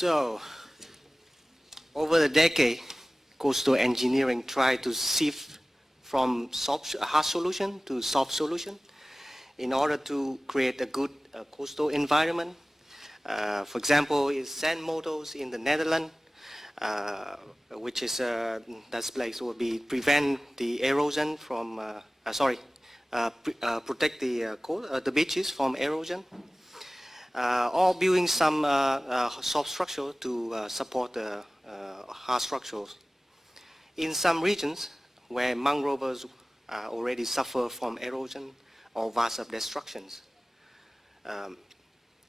So, over the decade, coastal engineering tried to shift from hard solution to soft solution in order to create a good coastal environment. For example, is sand models in the Netherlands, which is that place will be prevent the erosion from protect the beaches from erosion, or building some soft structure to support the hard structures. In some regions where mangroves already suffer from erosion or vast destructions,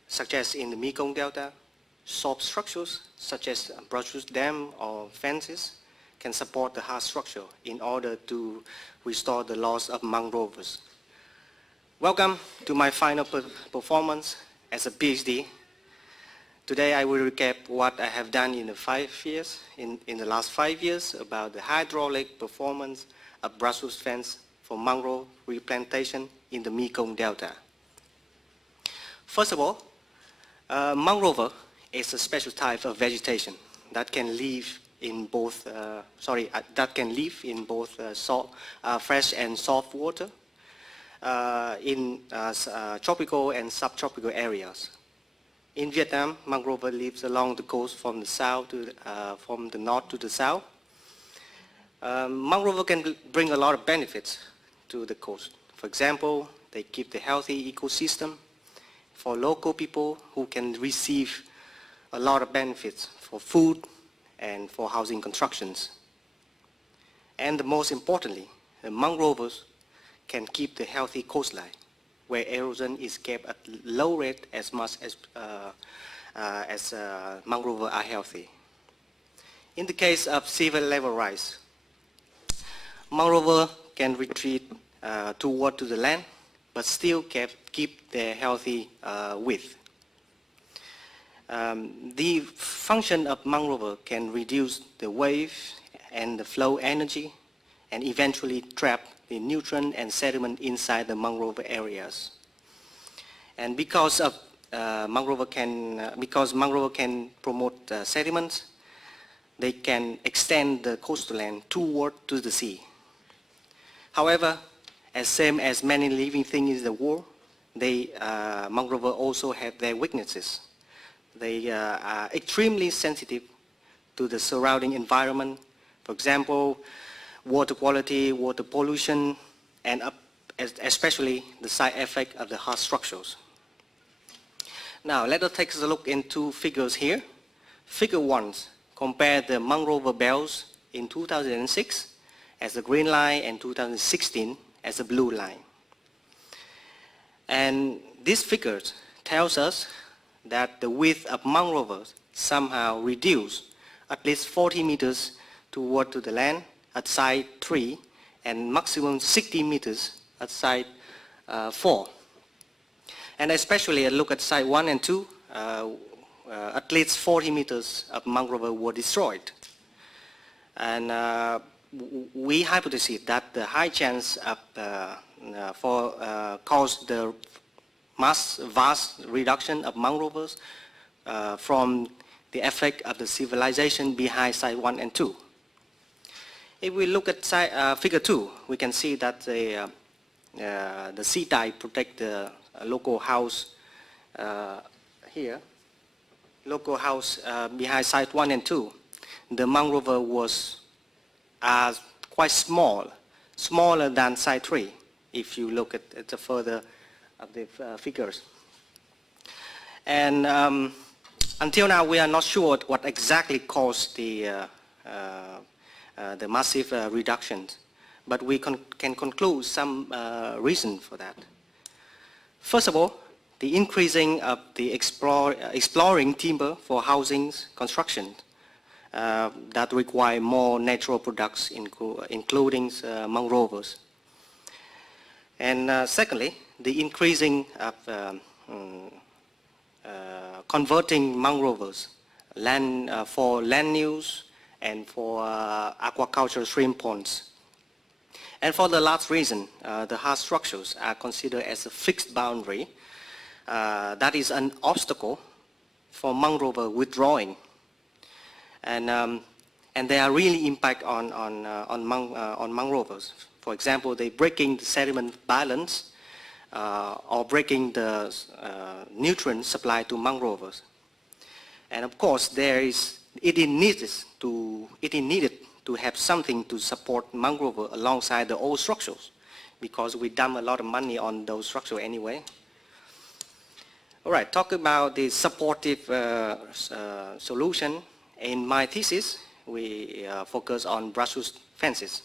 such as in the Mekong Delta, soft structures such as brushwood dam or fences can support the hard structure in order to restore the loss of mangroves. Welcome to my final performance as a PhD. Today I will recap what I have done in the last 5 years about the hydraulic performance of brushwood fence for mangrove replantation in the Mekong Delta. First of all, mangrove is a special type of vegetation that can live in both fresh and soft water in tropical and subtropical areas. In Vietnam, mangrove lives along the coast from the north to the south. Mangrove can bring a lot of benefits to the coast. For example, they keep the healthy ecosystem for local people who can receive a lot of benefits for food and for housing constructions. And most importantly, the mangroves can keep the healthy coastline, where erosion is kept at low rate as much as mangroves are healthy. In the case of sea level rise, mangroves can retreat toward to the land, but still keep their healthy width. The function of mangrove can reduce the wave and the flow energy and eventually trap the nutrient and sediment inside the mangrove areas. And because mangrove can promote sediments, they can extend the coastline toward to the sea. However, as same as many living things in the world, mangrove also have their weaknesses. They are extremely sensitive to the surrounding environment. For example, water quality, water pollution, and especially the side effect of the hard structures. Now, let us take a look into figures here. Figure 1 compare the mangrove belts in 2006 as the green line and 2016 as the blue line. And this figure tells us that the width of mangroves somehow reduced at least 40 meters toward to the land at side 3 and maximum 60 meters at side 4. And especially look at side 1 and 2, at least 40 meters of mangrove were destroyed. And we hypothesize that the high chance of cause the vast reduction of mangroves from the effect of the civilization behind side 1 and 2. If we look at figure 2, we can see that the sea dye protect the local house here. Local house behind side 1 and 2. The mangrove was quite small, smaller than side 3 if you look at the further of the figures. And until now we are not sure what exactly caused the massive reductions, but we can conclude some reason for that. First of all, the increasing of the exploring timber for housing construction that require more natural products, including mangroves. And secondly, the increasing of converting mangroves for land use and for aquaculture shrimp ponds. And for the last reason, the hard structures are considered as a fixed boundary that is an obstacle for mangrove withdrawing. And they are really impact on mangroves. For example, they breaking the sediment balance or breaking the nutrient supply to mangroves. And of course, it is needed to have something to support mangrove alongside the old structures, because we dump a lot of money on those structures anyway. All right, talk about the supportive solution. In my thesis, we focus on brushless fences.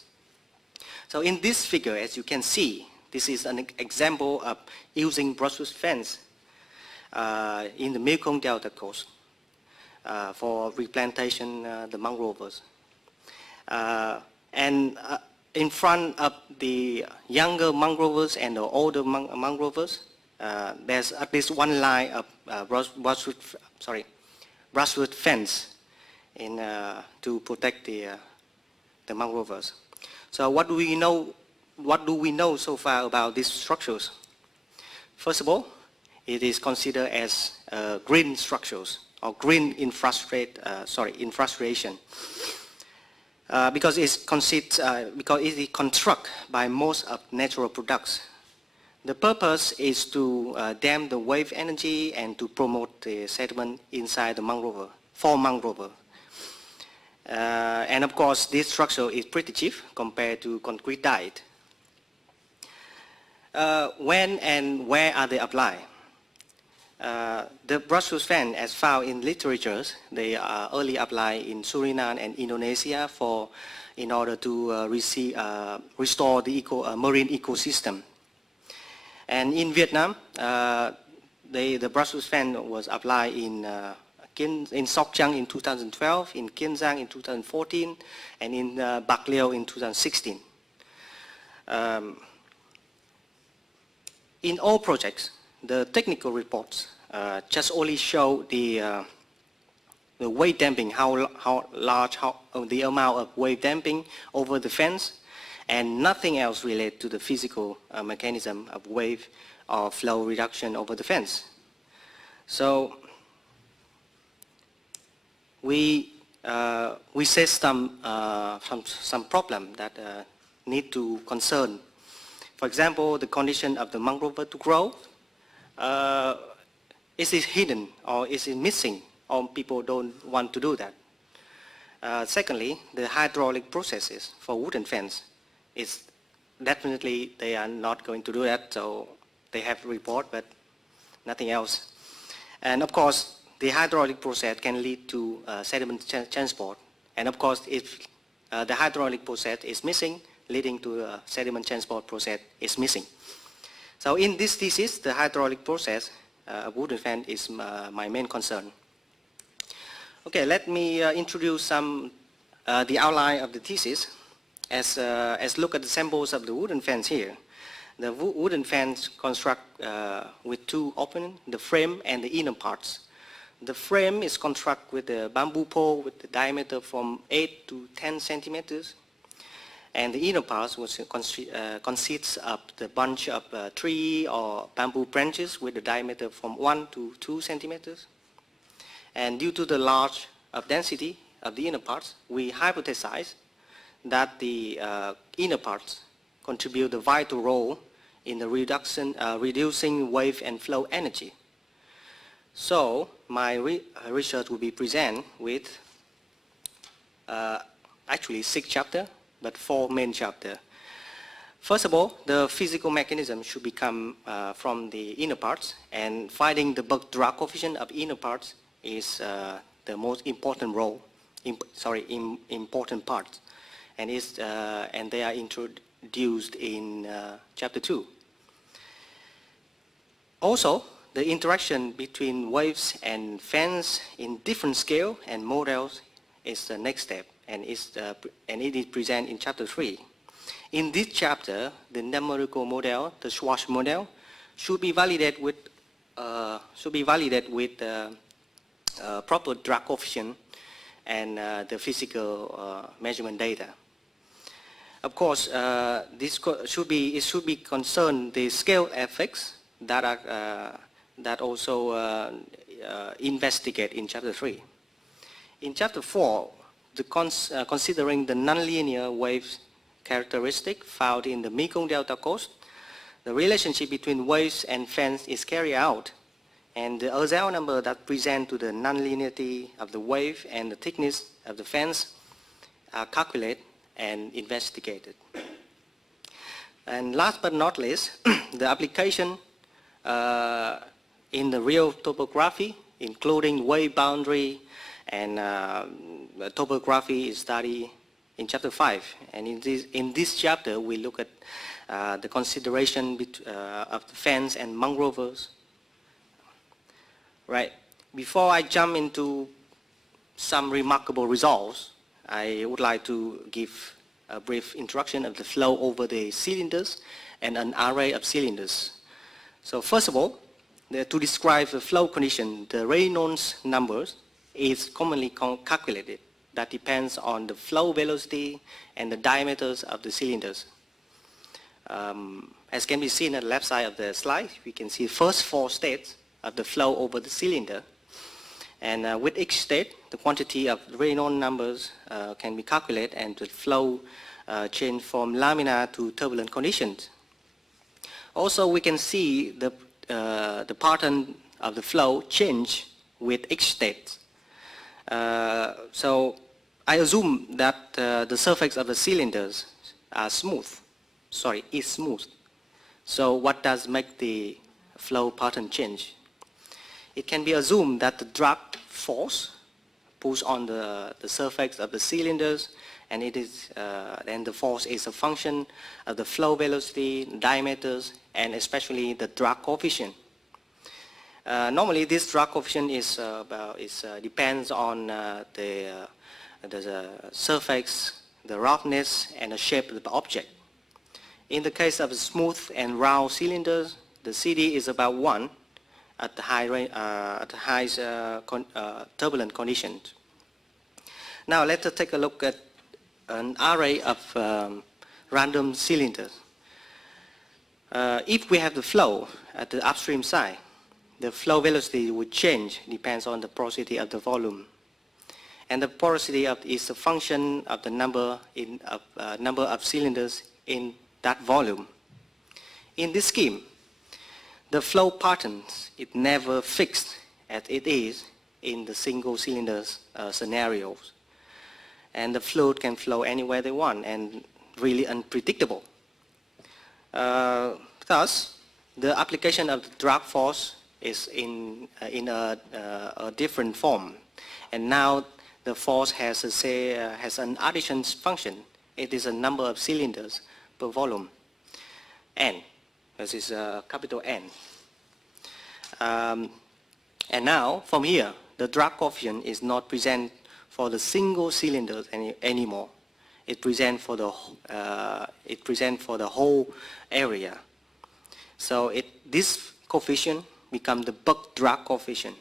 So in this figure, as you can see, this is an example of using brushless fence in the Mekong Delta coast for replantation the mangroves. In front of the younger mangroves and the older mangroves, there's at least one line of brushwood fence to protect the mangroves. So what do we know? What do we know so far about these structures? First of all, it is considered as green structures or green infrastructure. Because it is constructed by most of natural products. The purpose is to dam the wave energy and to promote the sediment inside the mangrove, for mangrove. And of course, this structure is pretty cheap compared to concrete diet. When and where are they applied? The brushless fan, as found in literatures, they are early applied in Suriname and Indonesia in order to restore the marine ecosystem. And in Vietnam, the brushless fan was applied in Soc Trang in 2012, in Kiên Giang in 2014, and in Bạc Liêu in 2016. In all projects, the technical reports just only show the wave damping, the amount of wave damping over the fence, and nothing else related to the physical mechanism of wave or flow reduction over the fence. So we set some problem that need to concern. For example, the condition of the mangrove to grow. Is it hidden or is it missing, or people don't want to do that? Secondly, the hydraulic processes for wooden fence is definitely they are not going to do that, so they have a report, but nothing else. And of course, the hydraulic process can lead to sediment transport. And of course, if the hydraulic process is missing, leading to a sediment transport process is missing. So in this thesis, the hydraulic process of wooden fan is my main concern. Okay, let me introduce the outline of the thesis. As look at the samples of the wooden fence here. The wooden fence construct with two openings, the frame and the inner parts. The frame is constructed with a bamboo pole with the diameter from 8 to 10 centimeters. And the inner parts consists of the bunch of tree or bamboo branches with the diameter from 1 to 2 centimeters. And due to the large density of the inner parts, we hypothesize that the inner parts contribute a vital role in the reducing wave and flow energy. So my research will be present with actually 6 chapters, but 4 main chapters. First of all, the physical mechanism should become from the inner parts, and finding the bulk drag coefficient of inner parts is the most important important part, and they are introduced in chapter 2. Also, the interaction between waves and fans in different scale and models is the next step, and it is present in chapter 3. In this chapter, the numerical model, the Schwarz model, should be validated with proper drag coefficient and the physical measurement data. Of course, it should be concerned the scale effects that also investigate in Chapter 3. In Chapter 4, considering the nonlinear wave characteristic found in the Mekong Delta coast, the relationship between waves and fans is carried out, and the Erzel number that present to the nonlinearity of the wave and the thickness of the fans are calculated and investigated. And last but not least, the application in the real topography, including wave boundary and topography is studied in Chapter 5. And in this chapter, we look at the consideration of the fans and mangrovers. Right. Before I jump into some remarkable results, I would like to give a brief introduction of the flow over the cylinders and an array of cylinders. So first of all, to describe the flow condition, the Reynolds numbers is commonly calculated. That depends on the flow velocity and the diameters of the cylinders. As can be seen at the left side of the slide, we can see first 4 states of the flow over the cylinder. And with each state, the quantity of Reynolds numbers can be calculated and the flow change from laminar to turbulent conditions. Also, we can see the pattern of the flow change with each state. So I assume that the surface of the cylinders are smooth. Is smooth. So what does make the flow pattern change? It can be assumed that the drag force pulls on the surface of the cylinders, and then the force is a function of the flow velocity, diameters, and especially the drag coefficient. Normally, this drag coefficient depends on the surface, the roughness, and the shape of the object. In the case of smooth and round cylinders, the CD is about 1 at the highest turbulent conditions. Now let us take a look at an array of random cylinders. If we have the flow at the upstream side, the flow velocity would change, depends on the porosity of the volume. And the porosity is a function of the number of cylinders in that volume. In this scheme, the flow patterns is never fixed as it is in the single cylinders scenarios. And the fluid can flow anywhere they want and really unpredictable. Thus, the application of the drag force is in a different form. And now the force has an addition function. It is a number of cylinders per volume, N. This is capital N. And now, from here, the drag coefficient is not present for the single cylinders anymore. It presents for the whole area. So this coefficient becomes the buck drag coefficient.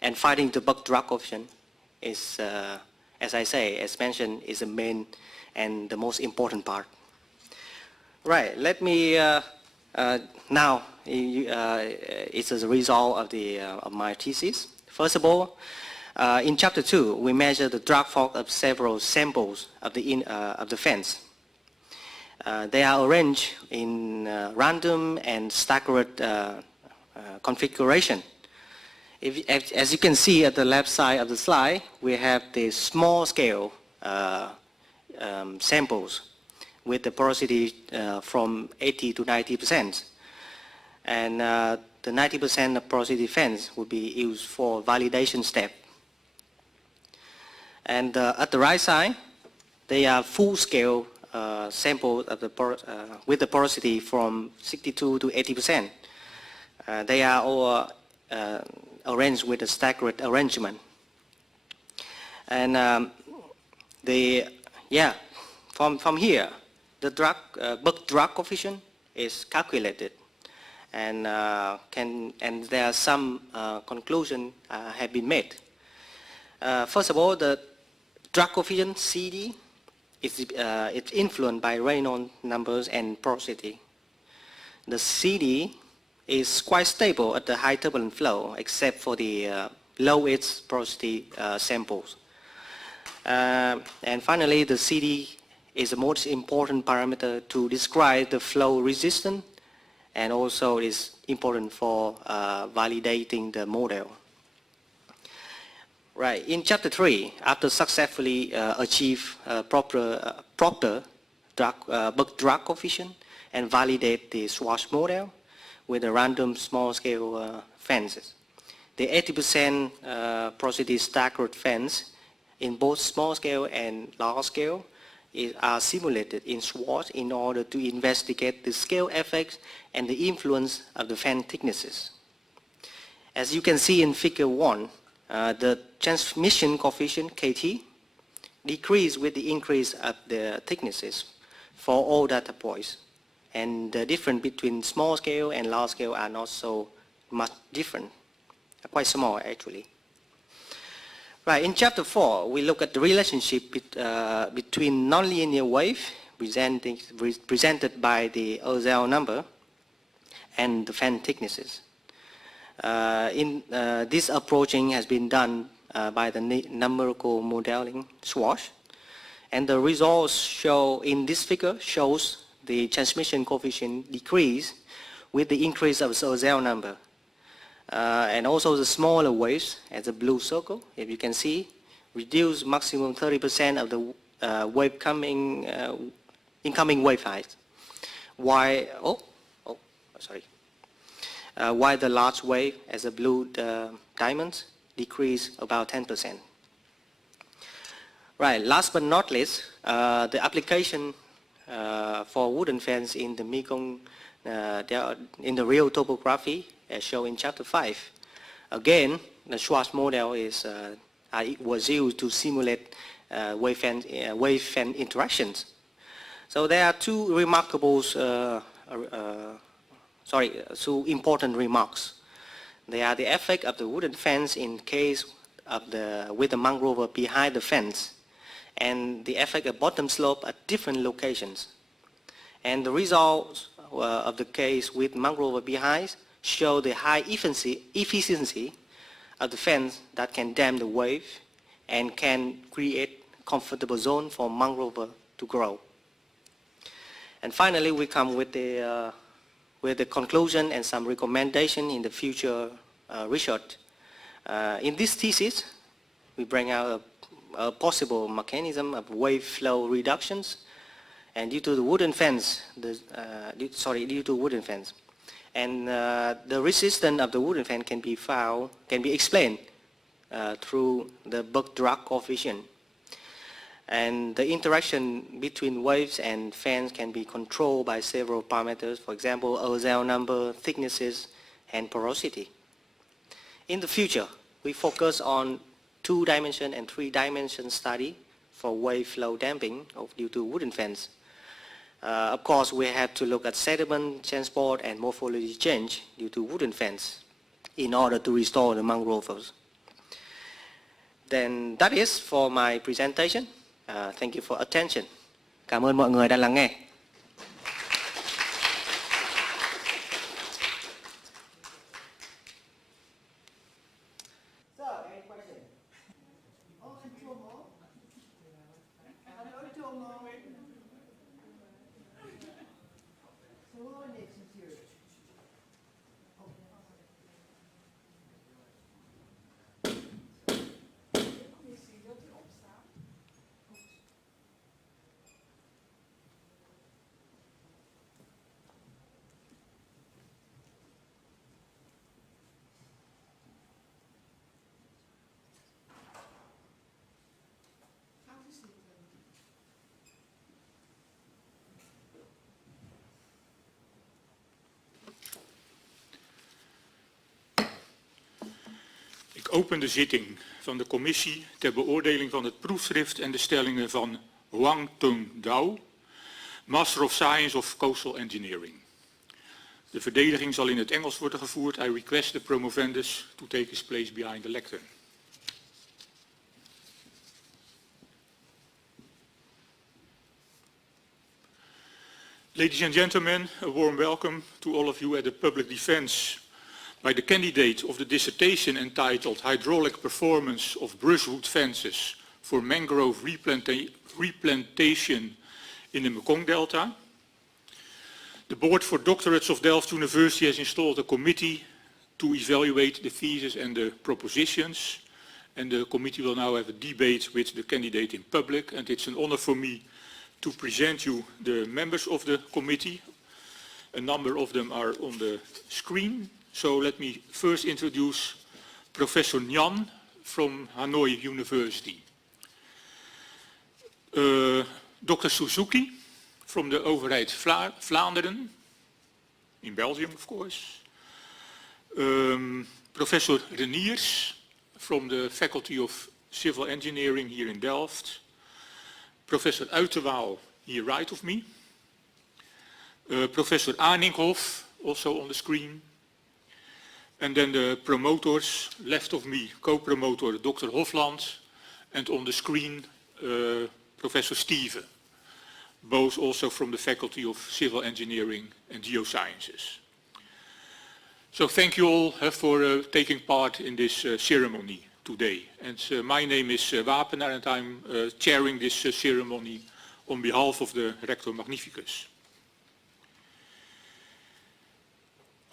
And finding the buck drag coefficient is, as mentioned, is the main and the most important part. Right. Let me now. It's as a result of my thesis. First of all, in Chapter 2, we measure the drag force of several samples of the fans. They are arranged in random and staggered configuration. As you can see at the left side of the slide, we have the small scale samples with the porosity from 80 to 90%. And the 90% of porosity fans would be used for validation step. And at the right side, they are full-scale samples of with the porosity from 62 to 80%. They are all arranged with a staggered arrangement. And from here, the buck drag coefficient is calculated, and there are some conclusions have been made. First of all, the drag coefficient CD it's influenced by Reynolds numbers and porosity. The CD is quite stable at the high turbulent flow, except for the low its porosity samples. And finally, the CD is the most important parameter to describe the flow resistance, and also is important for validating the model. Right, in chapter 3, after successfully achieve proper bulk-drag coefficient and validate the Schwarz model with a random small-scale fences, the 80% porosity staggered fence in both small-scale and large-scale are simulated in Schwarz in order to investigate the scale effects and the influence of the fan thicknesses. As you can see in figure 1, the transmission coefficient KT decrease with the increase of the thicknesses for all data points, and the difference between small scale and large scale are not so much different, quite small actually. Right, in chapter 4 we look at the relationship between nonlinear wave presented by the Ozell number and the fan thicknesses. This approaching has been done by the numerical modeling Schwarz, and the results show in this figure shows the transmission coefficient decrease with the increase of the Ozell number, and also the smaller waves as a blue circle, if you can see, reduce maximum 30% of the incoming wave height. While the large wave as a blue diamonds decrease about 10%. Right, last but not least, the application for wooden fence in the Mekong, in the real topography as shown in chapter 5. Again, the Schwarz model was used to simulate wave fan interactions. So there are two important remarks. They are the effect of the wooden fence in case of with the mangrove behind the fence, and the effect of bottom slope at different locations. And the results of the case with mangrove behind show the high efficiency of the fence that can dam the wave and can create comfortable zone for mangrove to grow. And finally, we come with the conclusion and some recommendation in the future research. In this thesis, we bring out a possible mechanism of wave flow reductions, and due to the wooden fence, and the resistance of the wooden fence can be explained through the bulk-drag coefficient. And the interaction between waves and fans can be controlled by several parameters, for example, Ozell number, thicknesses, and porosity. In the future, we focus on 2-dimension and 3-dimension study for wave flow damping due to wooden fence. Of course, we have to look at sediment transport and morphology change due to wooden fence in order to restore the mangroves. Then that is for my presentation. Thank you for attention. Cảm ơn mọi người đã lắng nghe. Ik open de zitting van de commissie ter beoordeling van het proefschrift en de stellingen van Huang Tung Dao, Master of Science of Coastal Engineering. De verdediging zal in het Engels worden gevoerd. I request the promovendus to take his place behind the lectern. Ladies and gentlemen, a warm welcome to all of you at the public defense by the candidate of the dissertation entitled Hydraulic Performance of Brushwood Fences for Mangrove Replantation in the Mekong Delta. The Board for Doctorates of Delft University has installed a committee to evaluate the thesis and the propositions, and the committee will now have a debate with the candidate in public, and it's an honor for me to present you the members of the committee. A number of them are on the screen. So let me first introduce Professor Nyan from Hanoi University. Dr. Suzuki from the Overheid Vlaanderen, in Belgium of course. Professor Reniers from the Faculty of Civil Engineering here in Delft. Professor Uiterwaal, here right of me. Professor Arninghoff, also on the screen. And then the promoters, left of me, co-promoter Dr. Hofland, and on the screen Professor Steven, both also from the Faculty of Civil Engineering and Geosciences. So thank you all for taking part in this ceremony today. And my name is Wapenaar, and I'm chairing this ceremony on behalf of the Rector Magnificus.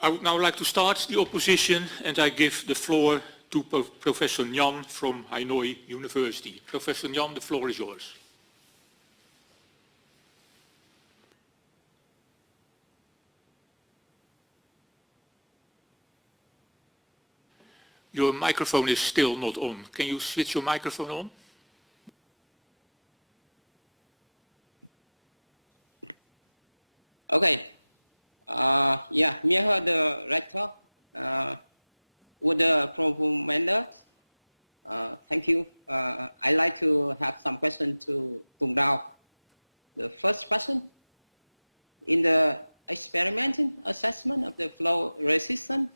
I would now like to start the opposition, and I give the floor to Professor Nyan from Hanoi University. Professor Nyan, the floor is yours. Your microphone is still not on. Can you switch your microphone on? Okay. Dear the rector, with the proponent, thank you. I'd like to have some questions to Tung. The first question, in the experimental assessment of the flow resistance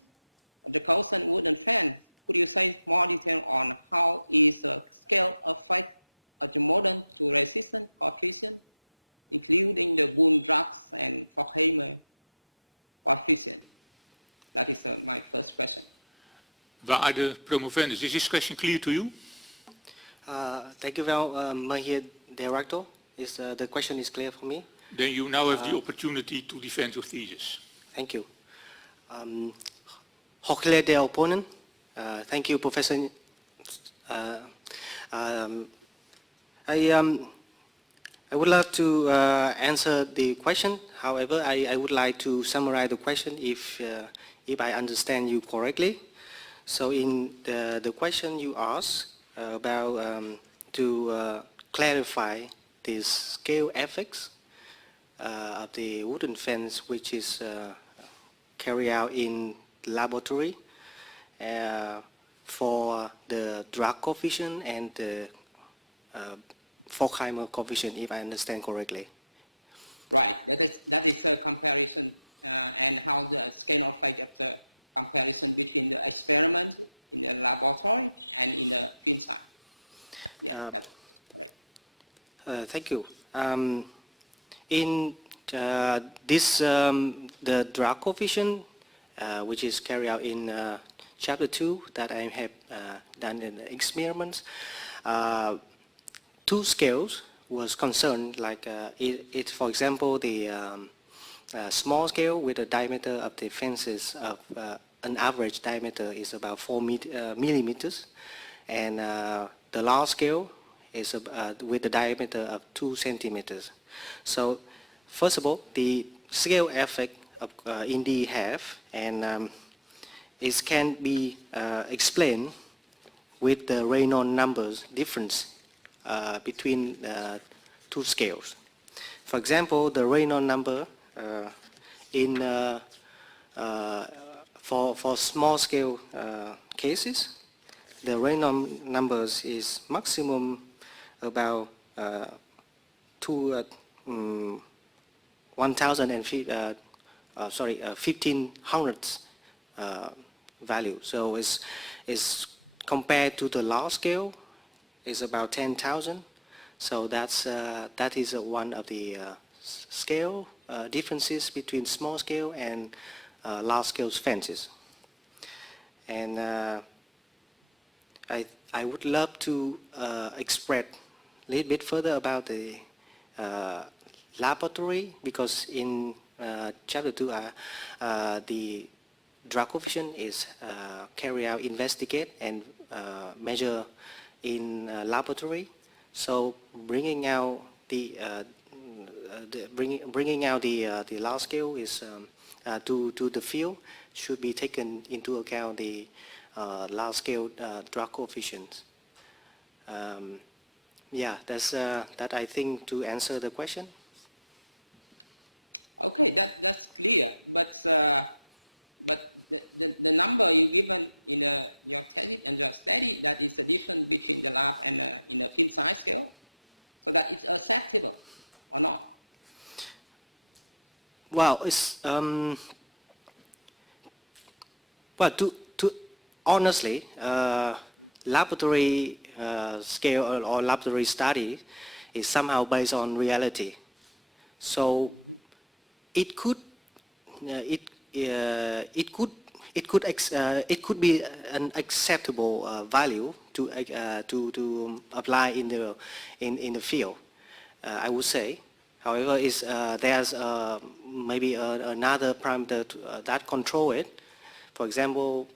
of the coastal wooden fence, could you say more detail on how is the scale effect of the modern to resistance coefficient, including the Boone drugs and Forkheimer coefficient? That is my first question. Waar are the promovendus? Is this question clear to you? Thank you well, Mahir Director. The question is clear for me. Then you now have the opportunity to defend your thesis. Thank you. Hochler, the opponent. Thank you, Professor. I would love to answer the question. However, I would like to summarize the question if I understand you correctly. So in the question you asked about to clarify the scale effects of the wooden fence, which is carried out in laboratory for the drag coefficient and the Forkheimer coefficient, if I understand correctly. Right. That is a comparison and how the scale effect of the comparison between the experiment in the laboratory and in the field site. Yeah, that's correct. Thank you. In this, the drag coefficient, which is carried out in chapter 2 that I have done in the experiments, two scales was concerned, like for example, the small scale with a diameter of the fences of an average diameter is about 4 millimeters, and the large scale is with a diameter of 2 centimeters. So first of all, the scale effect of indeed have, and it can be explained with the Reynolds numbers difference between two scales. For example, the Reynolds number for small scale cases, the Reynolds numbers is maximum about 1500 value. So it's compared to the large scale is about 10,000. So that is one of the scale differences between small scale and large scale fences. And I would love to express a little bit further about the laboratory, because in chapter 2 the drug coefficient is carry out, investigate and measure in laboratory. So bringing out the large scale is to the field should be taken into account the large scale drug coefficients. Yeah, that's that I think to answer the question. Okay, that's clear. But the number you given in your thesis and your study, that is the difference between the lab and in a pin size scale, so that it's acceptable or not? Well, it's well, to honestly, laboratory scale or laboratory study is somehow based on reality. So it could it could be an acceptable value to apply in the field. I would say. However, there's maybe another parameter that control it. For example,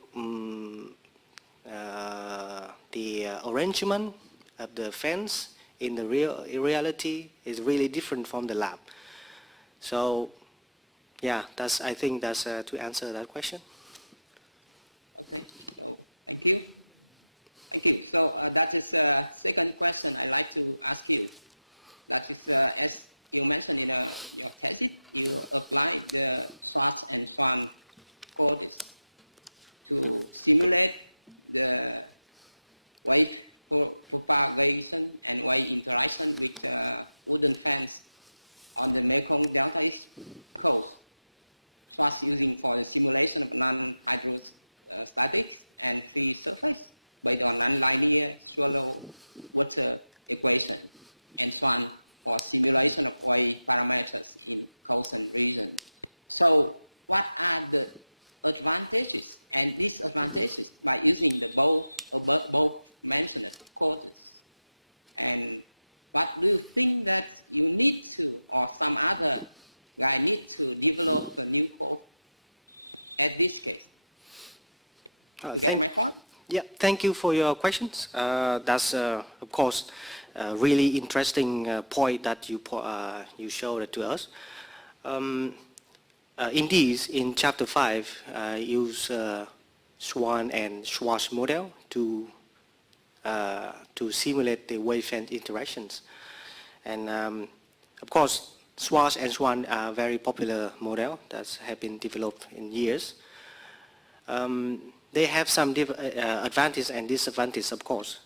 the arrangement of the fence in the reality is really different from the lab. So, yeah, I think that's to answer that question. Okay, so thank you. Thank you. So that is a second question I'd like to ask you. That is, as you mentioned in your thesis, you apply the Schwarz and Schwann codes to simulate the wave propagation and wave interaction with wooden fence on the Mekong Delta East coast. Schwarz using for the simulation of non-hydrostatic and free surface based on non-linear shallow water equation, and Schwann for simulation of wave parameters in coastal region. So what are the advantages and disadvantages by using the both mentioned codes? And what do you think that you need to, or some other guy need to develop a new code at this case? You get my point? Yeah, thank you for your questions. That's of course a really interesting point that you showed to us. Indeed, in chapter 5, use Schwann and Schwarz model to simulate the wave-fence interactions. And of course, Schwarz and Schwann are very popular model that have been developed in years. They have some advantages and disadvantages, of course.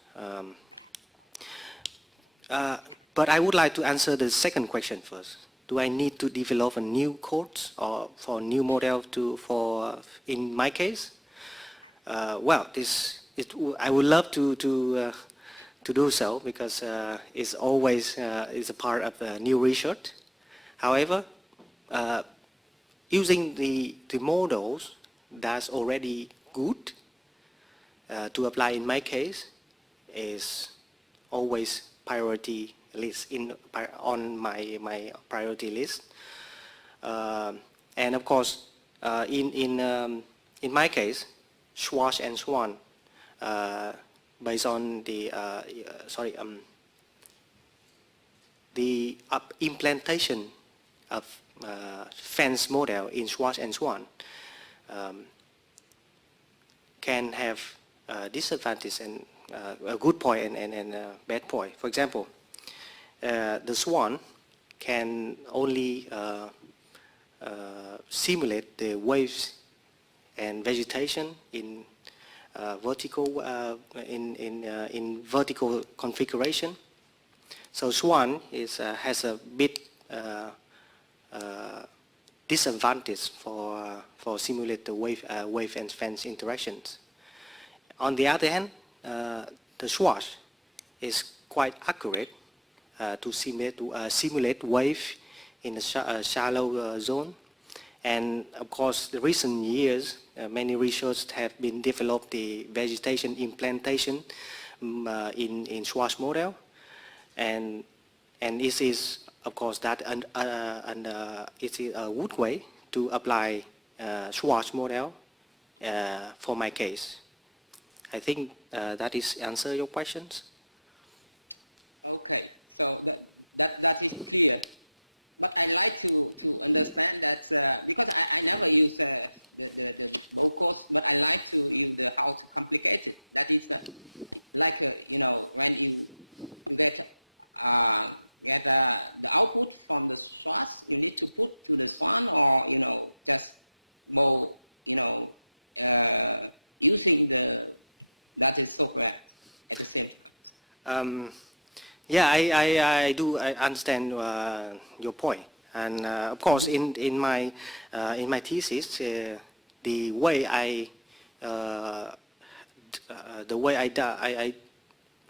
But I would like to answer the second question first. Do I need to develop a new code or for a new model in my case? Well, I would love to do so, because it's always is a part of new research. However, using the models that's already good to apply in my case is always priority list on my priority list. And of course, in my case, Schwarz and Schwann, based on the implementation of fence model in Schwarz and Schwann, can have disadvantage and a good point and a bad point. For example, the Schwann can only simulate the waves and vegetation in vertical configuration. So Schwann has a bit disadvantage for simulate the wave and fence interactions. On the other hand, the Schwarz is quite accurate to simulate wave in the shallow zone. And of course, the recent years, many research have been developed the vegetation implantation in Schwarz model, and this is of course that it is a good way to apply Schwarz model for my case. I think that is answer your questions. Okay, so that is clear. But I like to understand that because I never use the low cost, but I like to use the how to complicate it. That is like you know, when you get the output from the Schwarz, you need to put to the Swan, or you know, just more, you know, using that is software at the same time. Yeah, I do understand your point, and of course, in my thesis, the way I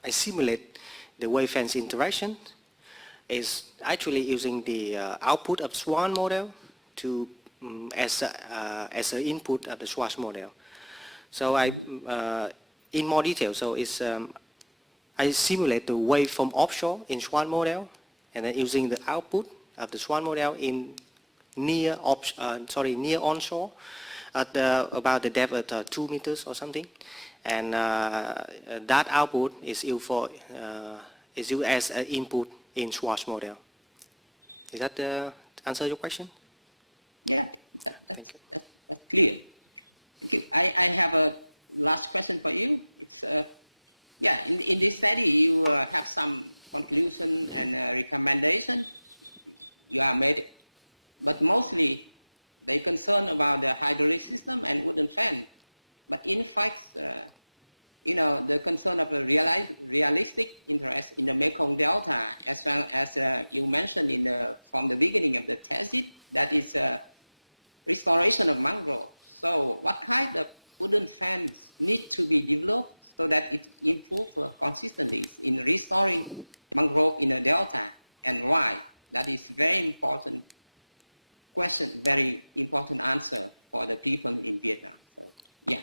simulate the wave fence interaction is actually using the output of Swan model to as an input of the Schwarz model. So in more detail, so it's I simulate the wave from offshore in Schwarz model, and then using the output of the Schwarz model in near onshore at about the depth of 2 meters or something, and that output is used as an input in Schwarz model. Is that answer your question? Yeah, that's clear. Thank you. I have a last question for you. It's yeah, in this study you have some conclusion and recommendation you have made, but mostly they concern about the hydraulic system and wooden fan. But in fact, you know, the concern of a realistic interest in the Mekong Delta, as well as you mentioned from the beginning of the thesis, that is restoration of mangrove. So what kind of wooden fans need to be developed so that it improves consistently in restoring mangrove in the delta, and why? That is very important question, very important answer for the people in Vietnam. So yeah,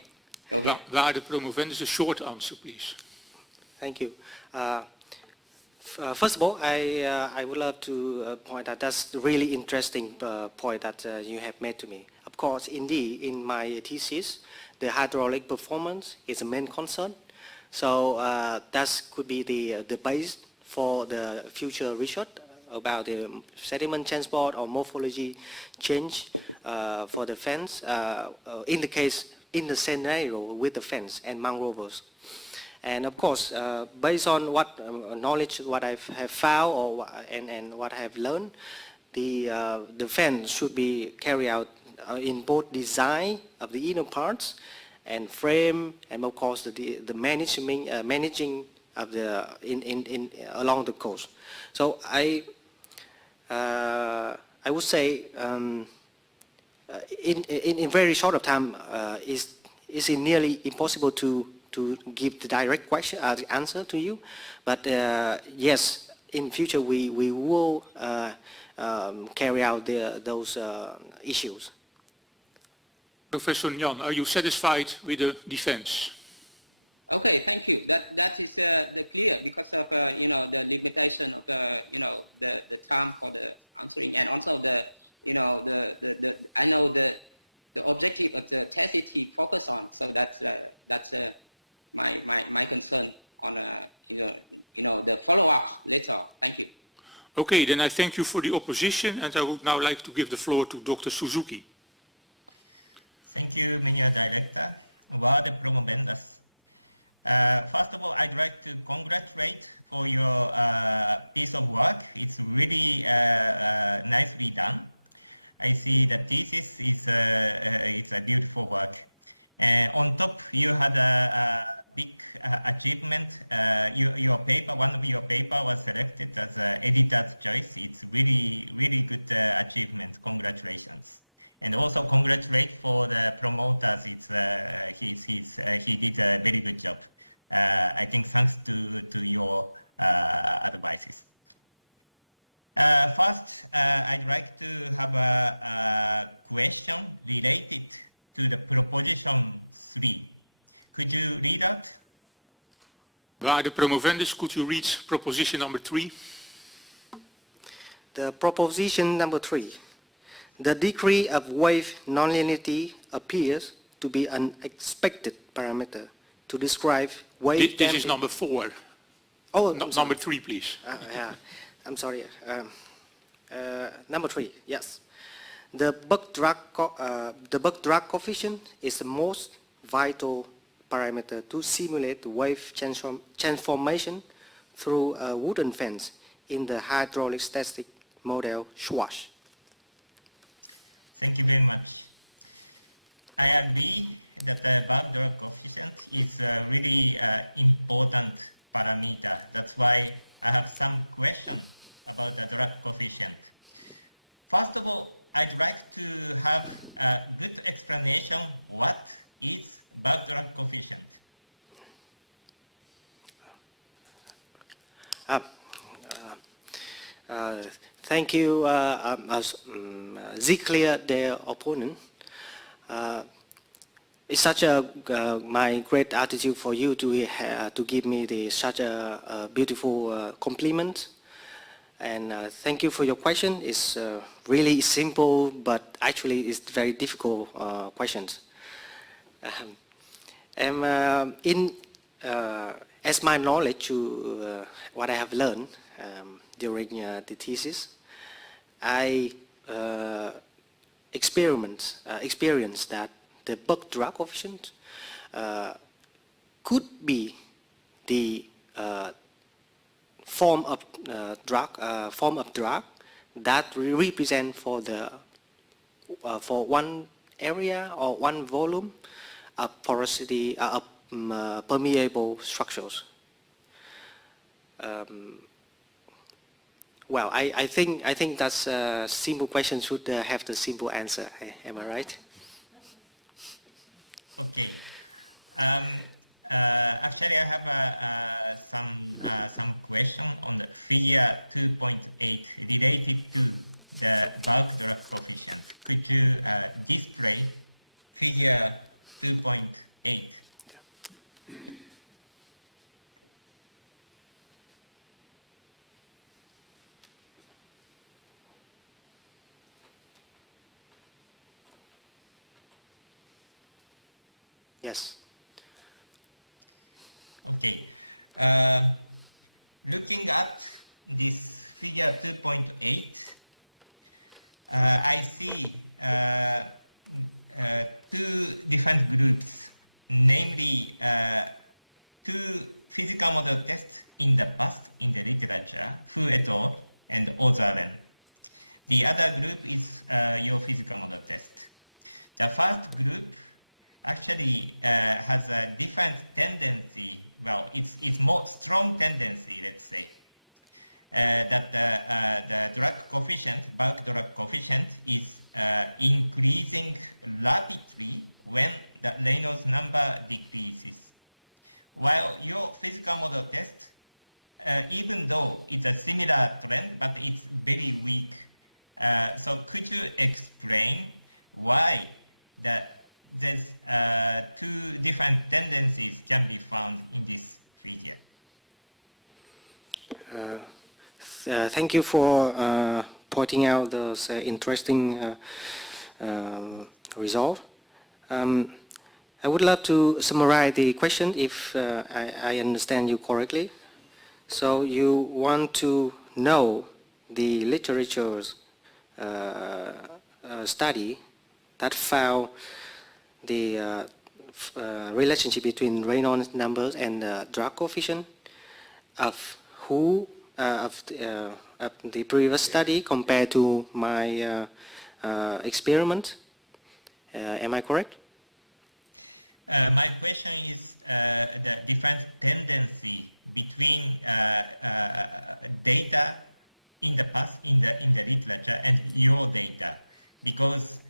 go ahead. Waarde promovendus, a short answer, please. Thank you. First of all, I would love to point out that's a really interesting point that you have made to me. Of course, indeed, in my thesis, the hydraulic performance is a main concern. So that could be the base for the future research about the sediment transport or morphology change for the fence in the scenario with the fence and mangroves. And of course, based on what knowledge what I have found and what I have learned, the fence should be carried out in both design of the inner parts and frame, and of course the managing of the along the coast. So I would say in very short of time is nearly impossible to give the direct question the answer to you, but yes, in future we will carry out those issues. Professor Nhan, are you satisfied with the defense? Okay, thank you. That is the clear because of you know, the limitation of the, you know, the time for the answering, and also the, you know, I know the objective of the thesis he focused on. So that's my concern on you know the follow-up later. Thank you. Okay, then I thank you for the opposition, and I would now like to give the floor to Dr. Suzuki. Thank you, Mr. Director. Waarde promovendus. First of all, I'd like to congratulate for your piece of work. It's really nicely done. I see the thesis is it's a beautiful work. On top, you had a big achievement. Your paper, one of your paper was selected as editor's choice. It's really good achievement. Congratulations. And also congratulate for the promoters. It's he did a very good job. I think thanks to your advices. First, I'd like to have a question related to the proposition 3. Could you read out? Waarde promovendus, could you read proposition number 3? The proposition number 3. The degree of wave nonlinearity appears to be an expected parameter to describe wave This damping. is number 4. Oh, Number 3, please. Yeah, I'm sorry. Number 3, yes. The Buck-Drag coefficient is the most vital parameter to simulate the wave transformation through a wooden fence in the hydraulic static model SWASH. Thank you very much. I agree that the Buck-Drag coefficient is a really important parameter. That's why I have some questions about the drag coefficient. First of all, I'd like to have a good explanation what is Buck-Drag coefficient. Thank you, Ziklia, their opponent. It's such my great attitude for you to give me such a beautiful compliment. And thank you for your question. It's really simple, but actually it's very difficult questions. As my knowledge to what I have learned during the thesis, I experienced that the Buck-Drag coefficient could be the form of drag that represent for one area or one volume of porosity of permeable structures. Well, I think that's a simple question should have the simple answer. Am I right? Okay. Actually, I have some question on the figure 2.8 related to the Buck-Drag coefficient. Could you display figure 2.8? Yes. Okay. Looking at this figure 2.8, I see two different groups, namely two physical model tests in the past in the literature, Fu et al. And Ozaren. The other group is your physical model test. The first group actually has a different tendency. Well, it's more strong tendency, let's say, that the drag coefficient, bulk drag coefficient, is increasing rapidly when the Reynolds number decreases. While your physical model test, even though it's a similar trend, but it's very weak. So could you explain why there's two different tendencies can be found in this figure? Thank you for pointing out those interesting results. I would love to summarize the question if I understand you correctly. So you want to know the literature's study that found the relationship between Reynolds numbers and the drag coefficient of the previous study compared to my experiment. Am I correct? My question is the different tendency between data in the past in the literature and your data, because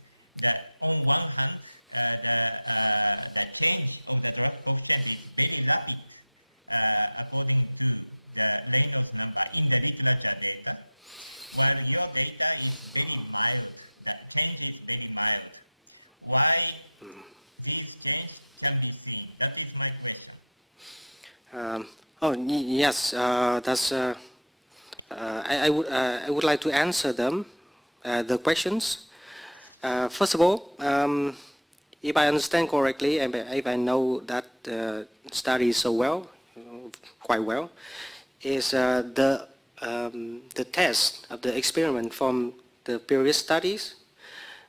on one hand the change of the drag coefficient is very rapid according to the Reynolds number in the literature data, while your data is very mild. The change is very mild. Why these change can be seen? That is my question. Yes, that's. I would like to answer them, the questions. First of all, if I understand correctly, and if I know that study so well, quite well, is the test of the experiment from the previous studies.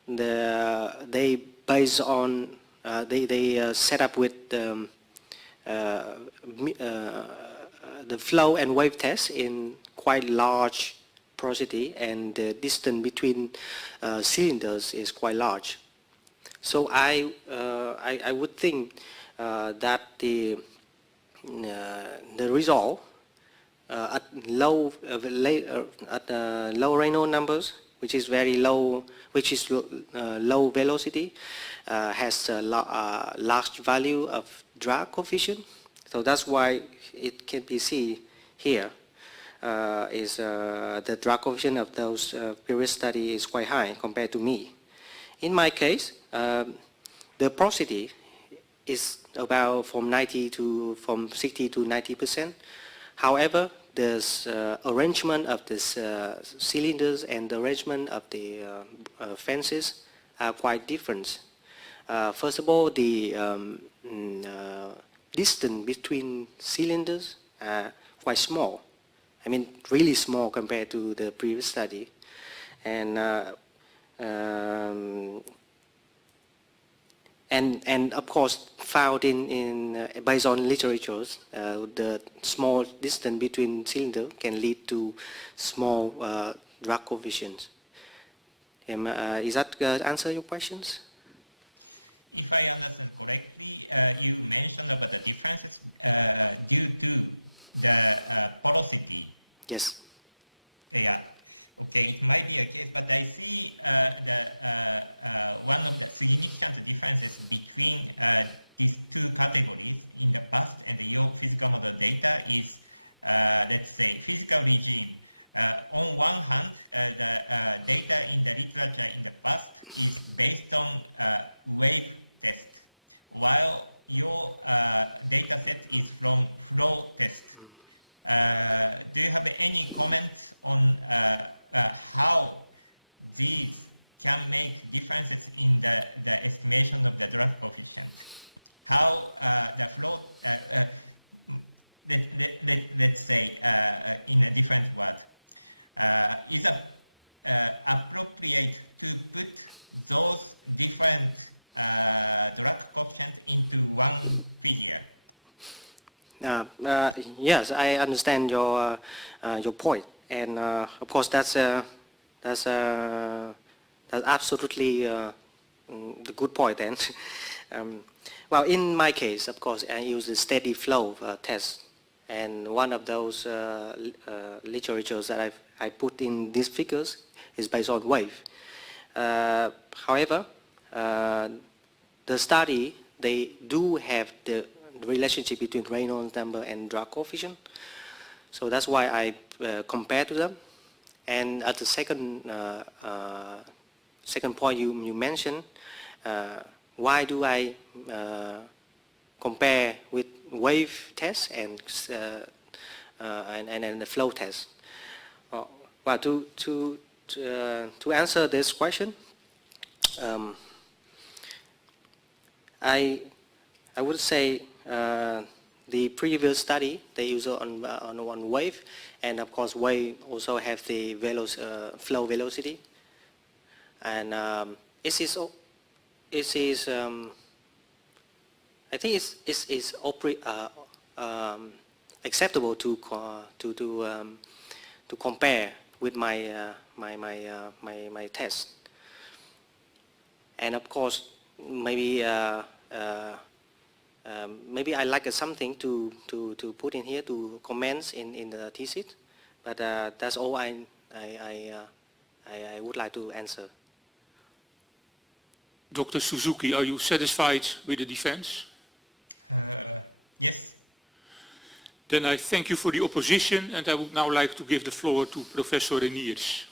They based on they set up with the flow and wave test in quite large porosity, and the distance between cylinders is quite large. So I would think that the result at low Reynolds numbers, which is very low, which is low velocity, has a large value of drag coefficient. So that's why it can be seen here. Is the drag coefficient of those previous study is quite high compared to me. In my case, the porosity is about from 60 to 90%. However, this arrangement of these cylinders and the arrangement of the fences are quite different. First of all, the distance between cylinders are quite small. I mean, really small compared to the previous study, and of course found in based on literatures, the small distance between cylinders can lead to small drag coefficients. Is that answer your questions? If I understand correctly, you mentioned about the differences due to the porosity. Yes. Yeah. Okay, it might be a case, but I see one of the significant differences between these two categories in the past and your physical model data is, let's say, physical regime. On one hand, the data in the literature in the past is based on wave test, while your data set is from flow test. Do you have any comments on how these can make differences in the estimation of the drag coefficient? How the flow, let's say in a different word, is appropriate to put those different drag coefficients into one figure? Yes, I understand your point, and of course that's absolutely the good point. Then, well, in my case, of course, I use the steady flow test, and one of those literatures that I put in these figures is based on wave. However, the study, they do have the relationship between Reynolds number and drag coefficient, so that's why I compare to them. And at the second point you mentioned, why do I compare with wave test and the flow test? Well, to answer this question, I would say the previous study they use on wave, and of course wave also have the flow velocity, and it is I think it's acceptable to compare with my my test, and of course maybe maybe I like something to put in here to comments in the thesis, but that's all I would like to answer. Dr. Suzuki, are you satisfied with the defense? Yes. Then I thank you for the opposition, and I would now like to give the floor to Professor Reniers.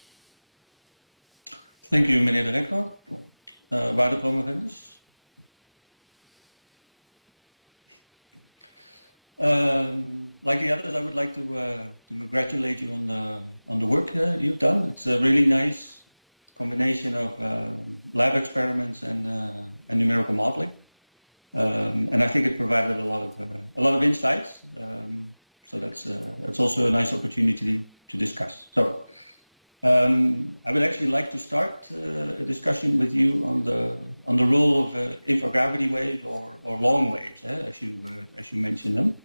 Thank you, meneer de rector. Waarde promovendus. Like the others, I would like to congratulate you on the work you've done. It's a really nice combination of lab experiments and numerical modeling, and I think it provided a lot of insights. So that's also a nice opportunity to discuss. So I would actually like to start a discussion with you on the role of infragravity waves or long waves, as you mentioned them.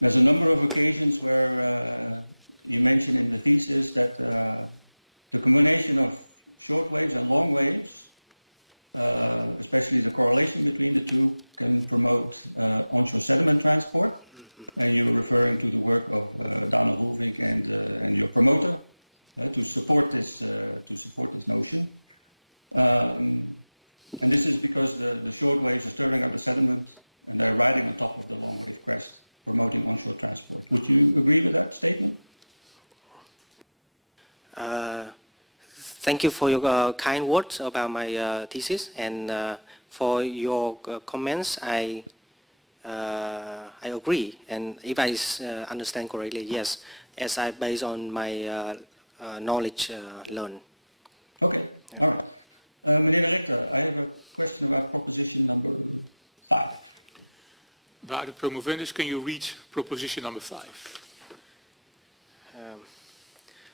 There's a number of occasions where you mentioned in the thesis that the combination of short waves and long waves, especially the correlation between the two, can promote onshore sediment transport. And you're referring to the work of Dana Roelvink and your promoter to support this notion. And this is because the short waves are stirring up the sediment and they're riding on top of the long wave crest, promoting onshore transport. Would you agree with that statement? Thank you for your kind words about my thesis, and for your comments. I agree, and if I understand correctly, yes, as I based on my knowledge learned. Okay, all right. Meneer de rector, I have a question about proposition number 5. Waarde promovendus, can you read proposition number 5?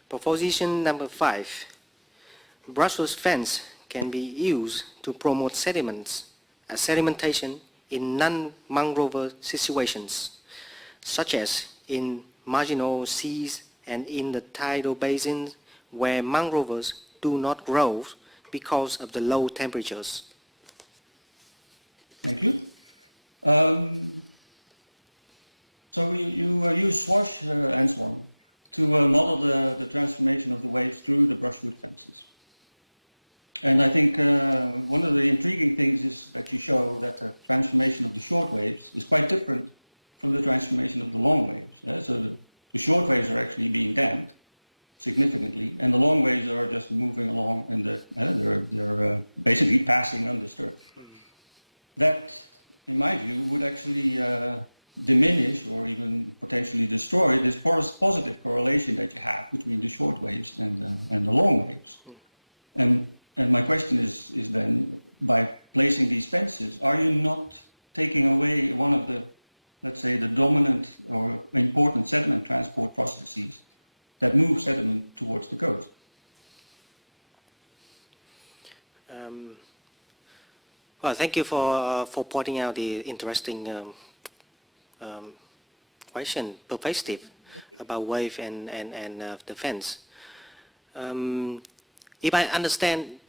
Proposition number 5. Brushless fence can be used to promote sedimentation in non-mangrove situations, such as in marginal seas and in the tidal basins where mangroves do not grow because of the low temperatures. Thank you. So you use swash and swan to model the transformation of the waves through the brushwood fences. And I think one of the intriguing things is that you show that the transformation of the short waves is quite different from the transformation of the long waves. So the short waves are actually being damped significantly, and the long waves are just moving along, and they're basically passing undisturbed. That, in my view, would actually diminish or even potentially destroy this positive correlation that you have between the short waves and the long waves. And my question is then, by placing these fences, are you not taking away one of the, let's say, the dominant or important sediment transport processes that move sediment towards the coast? Well, thank you for pointing out the interesting question, perspective about wave and the fence. If I understand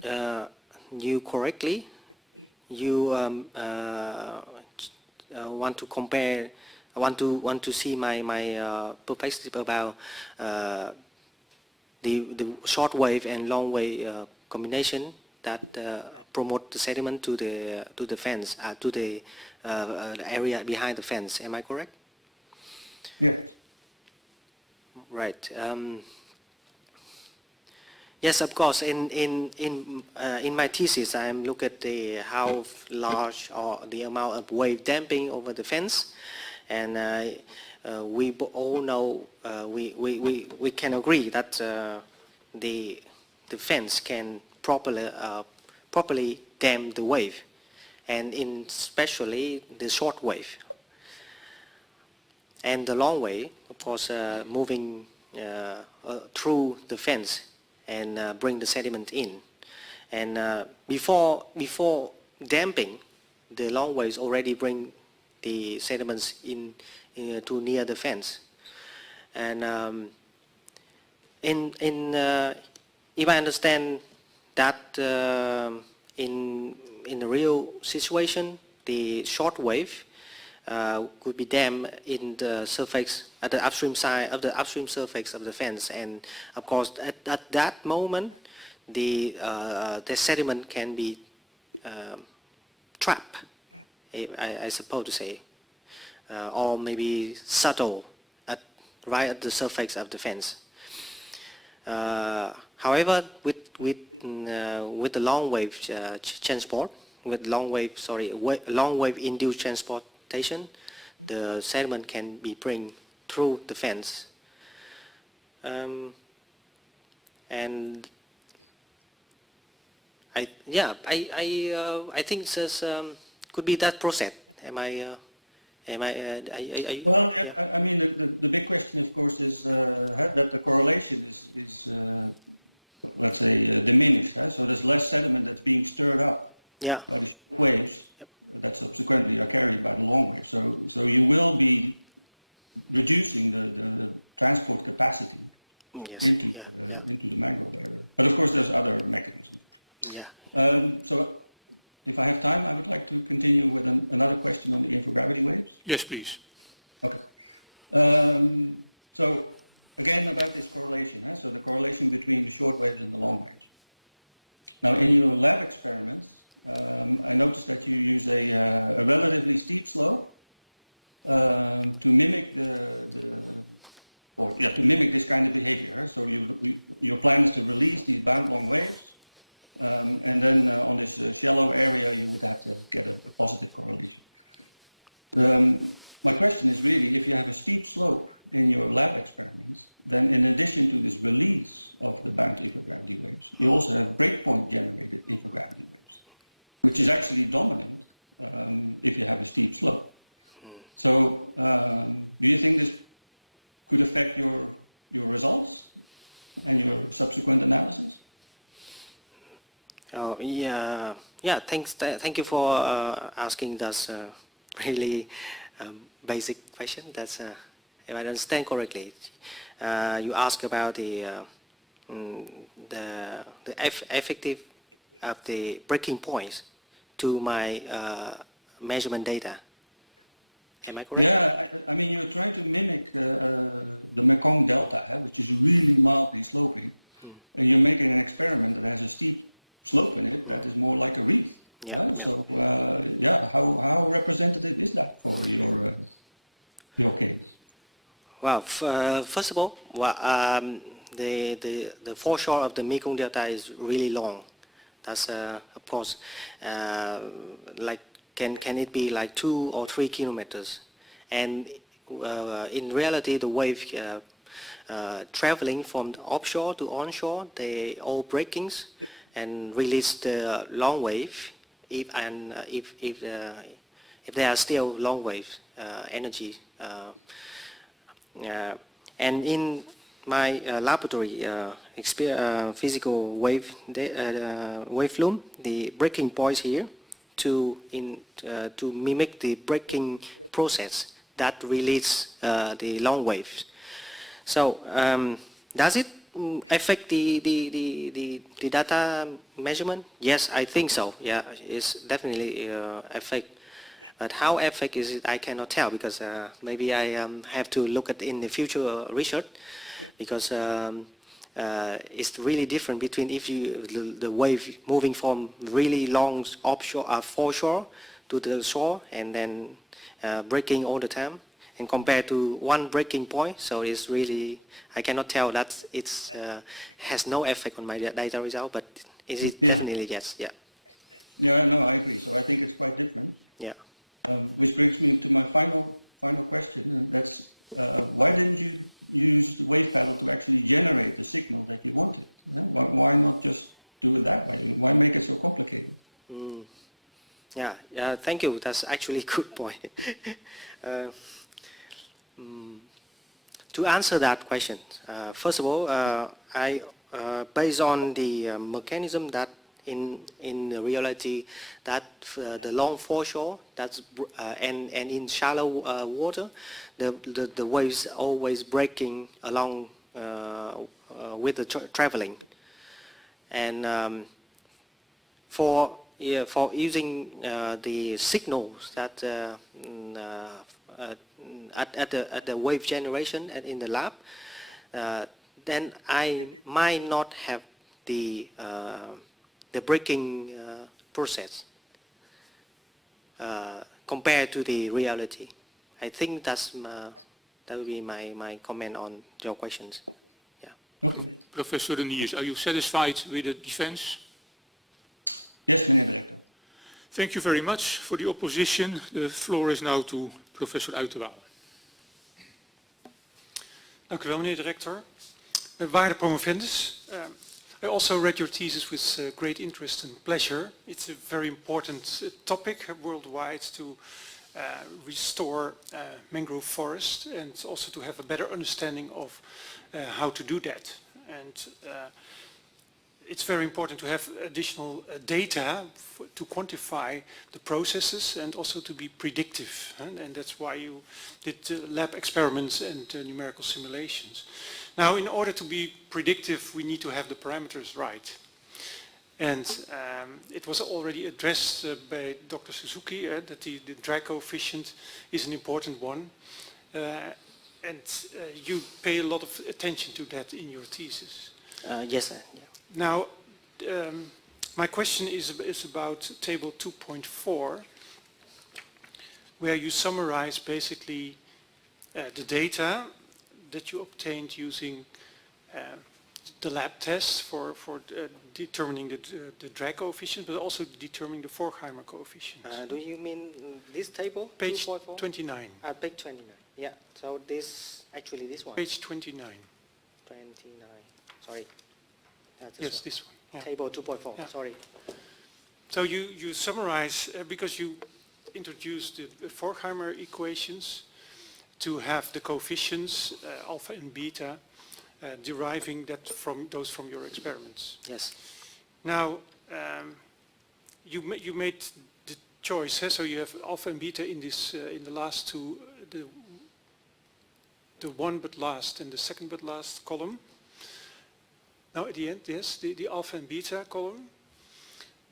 you correctly, you want to compare, want to see my perspective about the short wave and long wave combination that promote the sediment to the fence, to the area behind the fence. Am I correct? Yes. Right. Yes, of course. In my thesis, I look at how large or the amount of wave damping over the fence, and we all know we can agree that the fence can properly damp the wave, and especially the short wave. And the long wave, of course, moving through the fence and bring the sediment in. And before damping, the long waves already bring the sediments in to near the fence. And if I understand that in the real situation, the short wave could be damped in the surface at the upstream side of the upstream surface of the fence, and of course at that moment the sediment can be trapped, I suppose to say, or maybe subtle right at the surface of the fence. However, with the long wave transport, with long wave induced transportation, the sediment can be bring through the fence, and I think this could be that process. Well, I mean, the big question, of course, is that the correlation is let's say, diminished. So there's less sediment that's being stirred up by the short waves that subsequently are carried by the long waves. So you will be reducing the transport capacity into the mangrove area. But of course, there's other mechanisms. So if I have time, I would like to continue with another question on the infragravity waves. Yes, please. Okay. So again, about this correlation, so the correlation between the short waves and the long waves. Now, in your lab experiments, I noticed that you use a relatively steep slope to mimic to mimic this kind of behavior. So your plan is to release these bound long waves, and then on this shallow area, you would have to get a positive correlation. My question is really, if you have a steep slope in your lab experiments, then in addition to this release of the bound infragravity waves, you also have breakpoint generated infragravity waves, which is actually dominant if you have a steep slope. So do you think this could affect your results and your subsequent analysis? Oh, yeah. Thanks. Thank you for asking this really basic question. That's if I understand correctly, you ask about the effective of the breaking points to my measurement data. Am I correct? Yeah, I mean, you're trying to mimic the Mekong Delta, which is really mildly sloping, and you're making an experiment that has a steep slope in it that is more like a reef. How representative is that for your case? Well, first of all, the foreshore of the Mekong Delta is really long. That's of course, like can it be like 2 or 3 kilometers? And in reality, the wave traveling from offshore to onshore, they all breakings and release the long wave. If there are still long wave energy. And in my laboratory physical wave flume, the breaking points here to mimic the breaking process that release the long waves. So does it affect the data measurement? Yes, I think so. Yeah, it's definitely affect. But how effect is it, I cannot tell, because maybe I have to look at in the future research, because it's really different between if the wave moving from really long offshore foreshore to the shore and then breaking all the time, and compared to one breaking point. So it's really, I cannot tell that it's has no effect on my data result, but is it definitely yes, yeah. Yeah, no, I agree. So I think it's quite different. Yeah. Which brings me to my final question, and that's why didn't you use the wave paddle to actually generate the signal that you wanted? Why not just do it that way? Why make it so complicated? Yeah, thank you. That's actually a good point. To answer that question, first of all, I based on the mechanism that in reality that the long foreshore that's and in shallow water, the waves always breaking along with the traveling, and for using the signals that at the wave generation and in the lab, then I might not have the breaking process compared to the reality. I think that would be my comment on your questions. Yeah. Okay. Professor Reniers, are you satisfied with the defense? Yes, meneer director. Thank you very much for the opposition. The floor is now to Professor Uiterwaal. Dank u wel, meneer director. Waarde promovendus, I also read your thesis with great interest and pleasure. It's a very important topic worldwide to restore mangrove forest and also to have a better understanding of how to do that. And it's very important to have additional data to quantify the processes and also to be predictive. And that's why you did lab experiments and numerical simulations. Now, in order to be predictive, we need to have the parameters right. And it was already addressed by Dr. Suzuki that the drag coefficient is an important one. And you pay a lot of attention to that in your thesis. Yes, sir. Yeah. Now, my question is about table 2.4, where you summarize basically the data that you obtained using the lab tests for determining the drag coefficient, but also determining the Forchheimer coefficient. Do you mean this table? Page 2.4? 29. Page 29. Yeah. So this, actually this one. Page 29. 29. Sorry. That's Yes, one. this one. Yeah. Table 2.4. Yeah. Sorry. So you summarize, because you introduced the Forchheimer equations to have the coefficients, alpha and beta, deriving that from your experiments. Yes. Now, you made the choice, so you have alpha and beta in this in the last two, the one but last and the second but last column. Now at the end, yes, the alpha and beta column.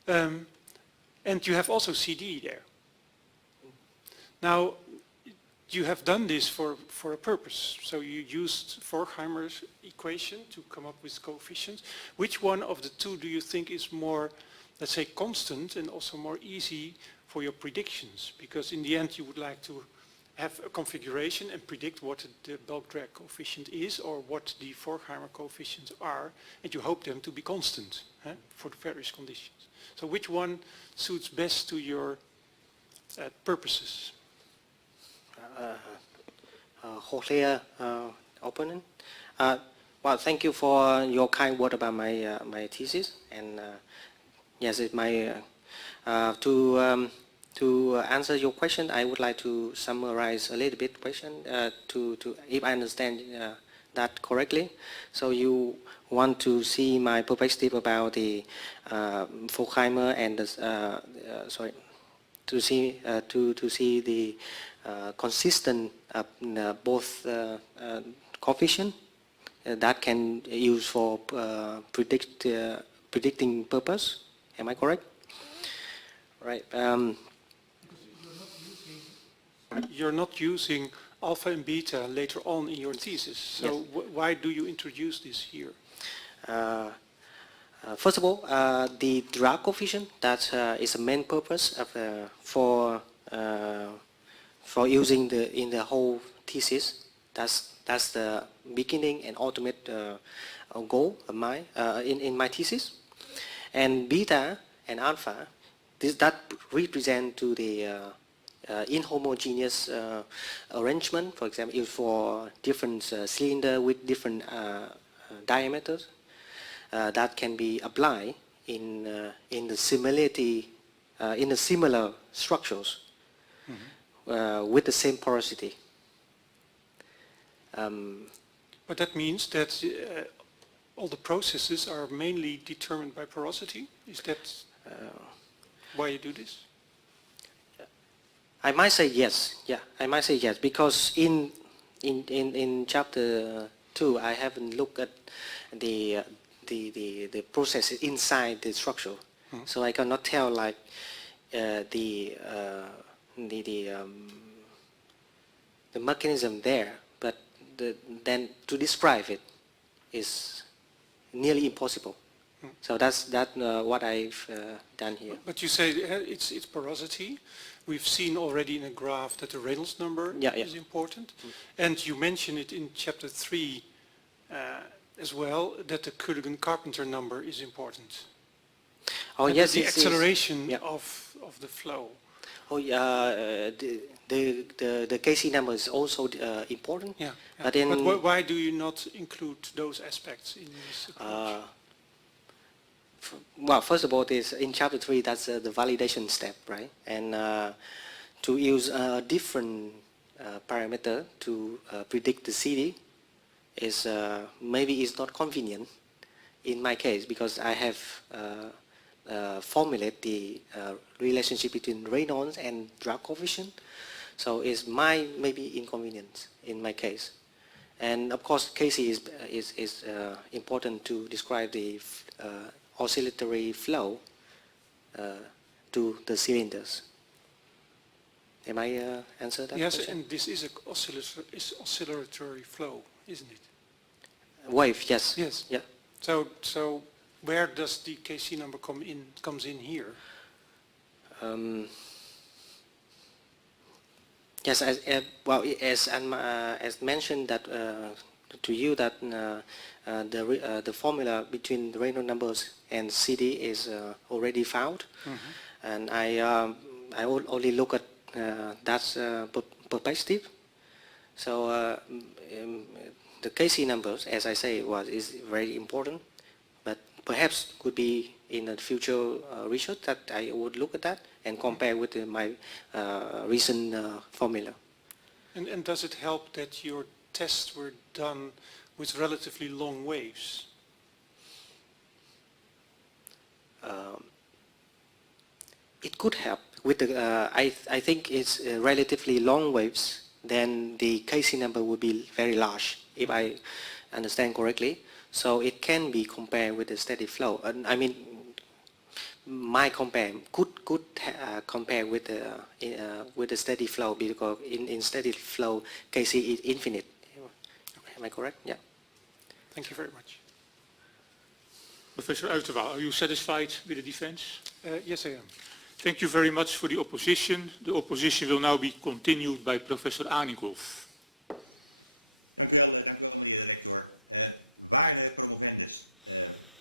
And you have also CD there. Now, you have done this for a purpose. So you used Forchheimer's equation to come up with coefficients. Which one of the two do you think is more, let's say, constant and also more easy for your predictions? Because in the end, you would like to have a configuration and predict what the bulk drag coefficient is or what the Forchheimer coefficients are, and you hope them to be constant for the various conditions. So which one suits best to your purposes? Jorge, opponent. Well, thank you for your kind word about my my thesis, and yes, it my to answer your question, I would like to summarize a little bit question to if I understand that correctly. So you want to see my perspective about the Forchheimer and the sorry, to see the consistent both coefficient that can use for predicting purpose. Am I correct? Right. You're not using alpha and beta later on in your thesis. So Yes. why do you introduce this here? First of all, the drag coefficient that is the main purpose of for using in the whole thesis. That's the beginning and ultimate goal of my in my thesis. And beta and alpha, that represent to the inhomogeneous arrangement. For example, if for different cylinder with different diameters, that can be applied in the similarity in the similar structures with the same porosity. But that means that all the processes are mainly determined by porosity. Is that why you do this? I might say yes. Yeah, I might say yes, because in chapter 2 I haven't looked at the processes inside the structure, so I cannot tell like the mechanism there. But then to describe it is nearly impossible. So that's what I've done here. But you say it's porosity. We've seen already in a graph that the Reynolds number is important. And you mention it in chapter 3 as well that the Culligan-Carpenter number is important. Oh And yes, the it is. acceleration Yeah. of the flow. Oh yeah, the KC number is also important. Yeah. But in why do you not include those aspects in this approach? well, first of all, is in chapter 3, that's the validation step, right? And to use a different parameter to predict the CD is maybe it's not convenient in my case, because I have formulate the relationship between Reynolds and drag coefficient. So it's maybe inconvenience in my case. And of course, KC is important to describe the oscillatory flow to the cylinders. Am I answer that Yes, question? and this is oscillatory flow, isn't it? Wave, yes. Yes. Yeah. So where does the KC number comes in here? Yes, as mentioned that to you that the formula between the Reynolds numbers and CD is already found, and I only look at that perspective. So the KC numbers, as I say, is very important, but perhaps could be in the future research that I would look at that and compare with my recent formula. And does it help that your tests were done with relatively long waves? It could help with the. I think it's relatively long waves. Then the KC number would be very large, if I understand correctly. So it can be compared with the steady flow. And I mean, my compare could compare with the steady flow, because in steady flow KC is infinite. Am I correct? Yeah. Thank you very much. Professor Uiterwaal, are you satisfied with the defense? Yes, I am. Thank you very much for the opposition. The opposition will now be continued by Professor Aninghoff. Dank u wel, meneer de rector. Waarde promovendus,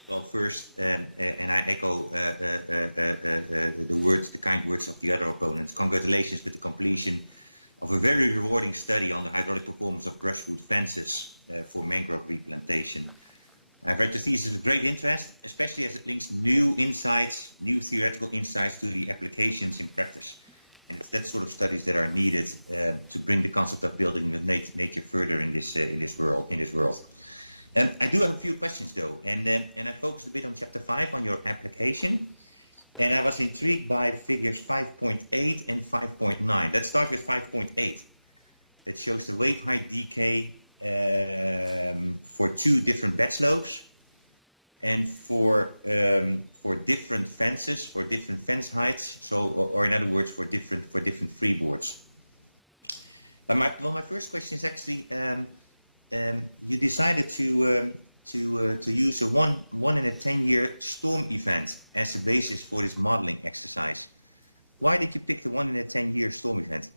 well, first, and I echo the kind words of the other opponents. Congratulations with the completion of a very rewarding study on the hydraulic performance of brushwood fences for mangrove replantation. I've read the thesis with great interest, especially as it links new insights, new theoretical insights to the applications in practice. And it's that sort of studies that are needed to bring the concept of building with nature further in this world. I do have a few questions though, and I focused a bit on chapter 5 on your application, and I was intrigued by figures 5.8 and 5.9. Let's start with 5.8. That shows the wave height decay for two different bed slopes, and for different fences, for different fence heights. So, or in other words, for different freeboards. But my first question is actually, you decided to use a 1 in a 10-year storm event as a basis for this modeling exercise. Why did you pick the 1 in a 10-year storm event?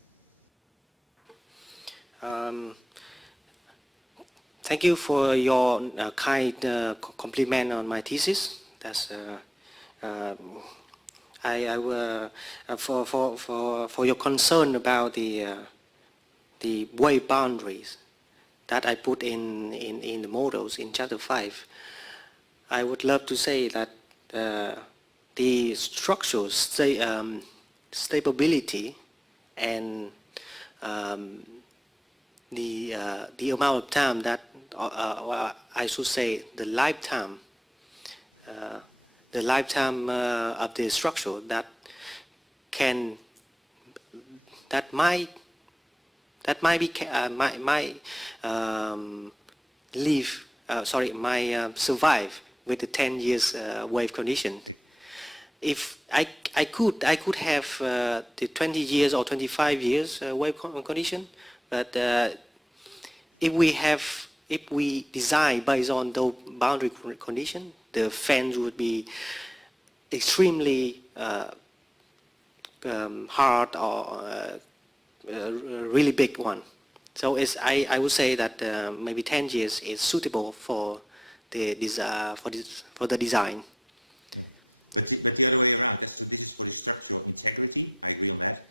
Thank you for your kind compliment on my thesis. That's I will for your concern about the wave boundaries that I put in the models in chapter 5. I would love to say that the structural stability and the amount of time that I should say the lifetime of the structure that might survive with the 10 years wave condition. If I could have the 20 years or 25 years wave condition, but if we design based on the boundary condition, the fence would be extremely hard or really big one. So I would say that maybe 10 years is suitable for for the design. Yeah. But the other way around. So this is for the structural integrity. I agree on that.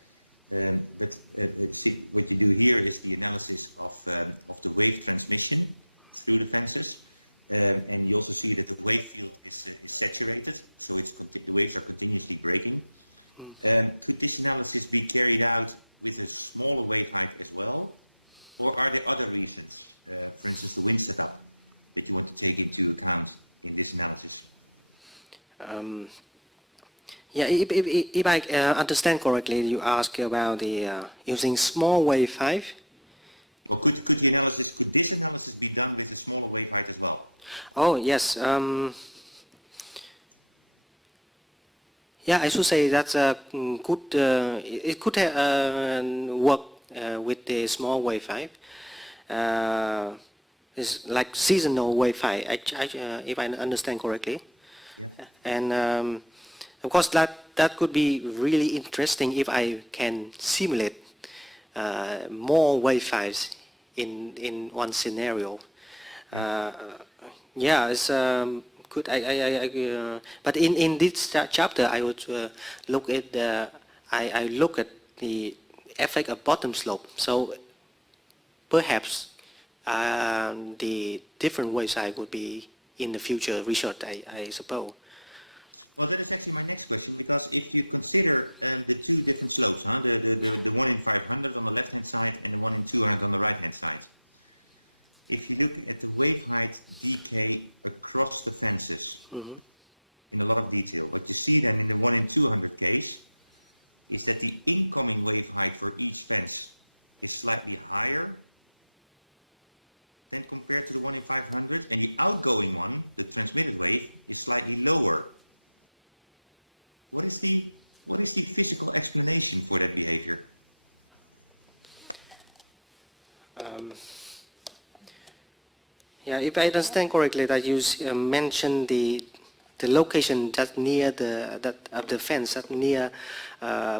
See, what you do here is the analysis of the wave transmission through the fences, and you also see that the wave field is saturated, so the waves are continuously breaking. Could this analysis be carried out with a smaller wave height as well, or are there other reasons, for instance the wind setup, that you want to take into account in this analysis? Yeah, if I understand correctly, you ask about the using small wave height. Well, could this analysis be done with a smaller wave height as well? Oh yes. Yeah, I should say that's good. It could work with the small wave height. It's like seasonal wave height. If I understand correctly. Yeah. And of course, that could be really interesting if I can simulate more wave heights in one scenario. Yeah, it's good. But in this chapter, I would look at I look at the effect of bottom slope. So perhaps the different wave height would be in the future research, I suppose. Well, that is actually my next question, because if you consider the two different slopes, the one in 500 on the left-hand side and the one in 200 on the right-hand side, if you look at the wave height decay across the fences in a lot of detail, what you see then in the one in 200 case is that the incoming wave height for each fence is slightly higher than compared to the one in 500, and the outgoing one, the transmitted wave, is slightly lower. What is the physical explanation for that behavior? Yeah, if I understand correctly, that you mentioned the location that near the fence, that near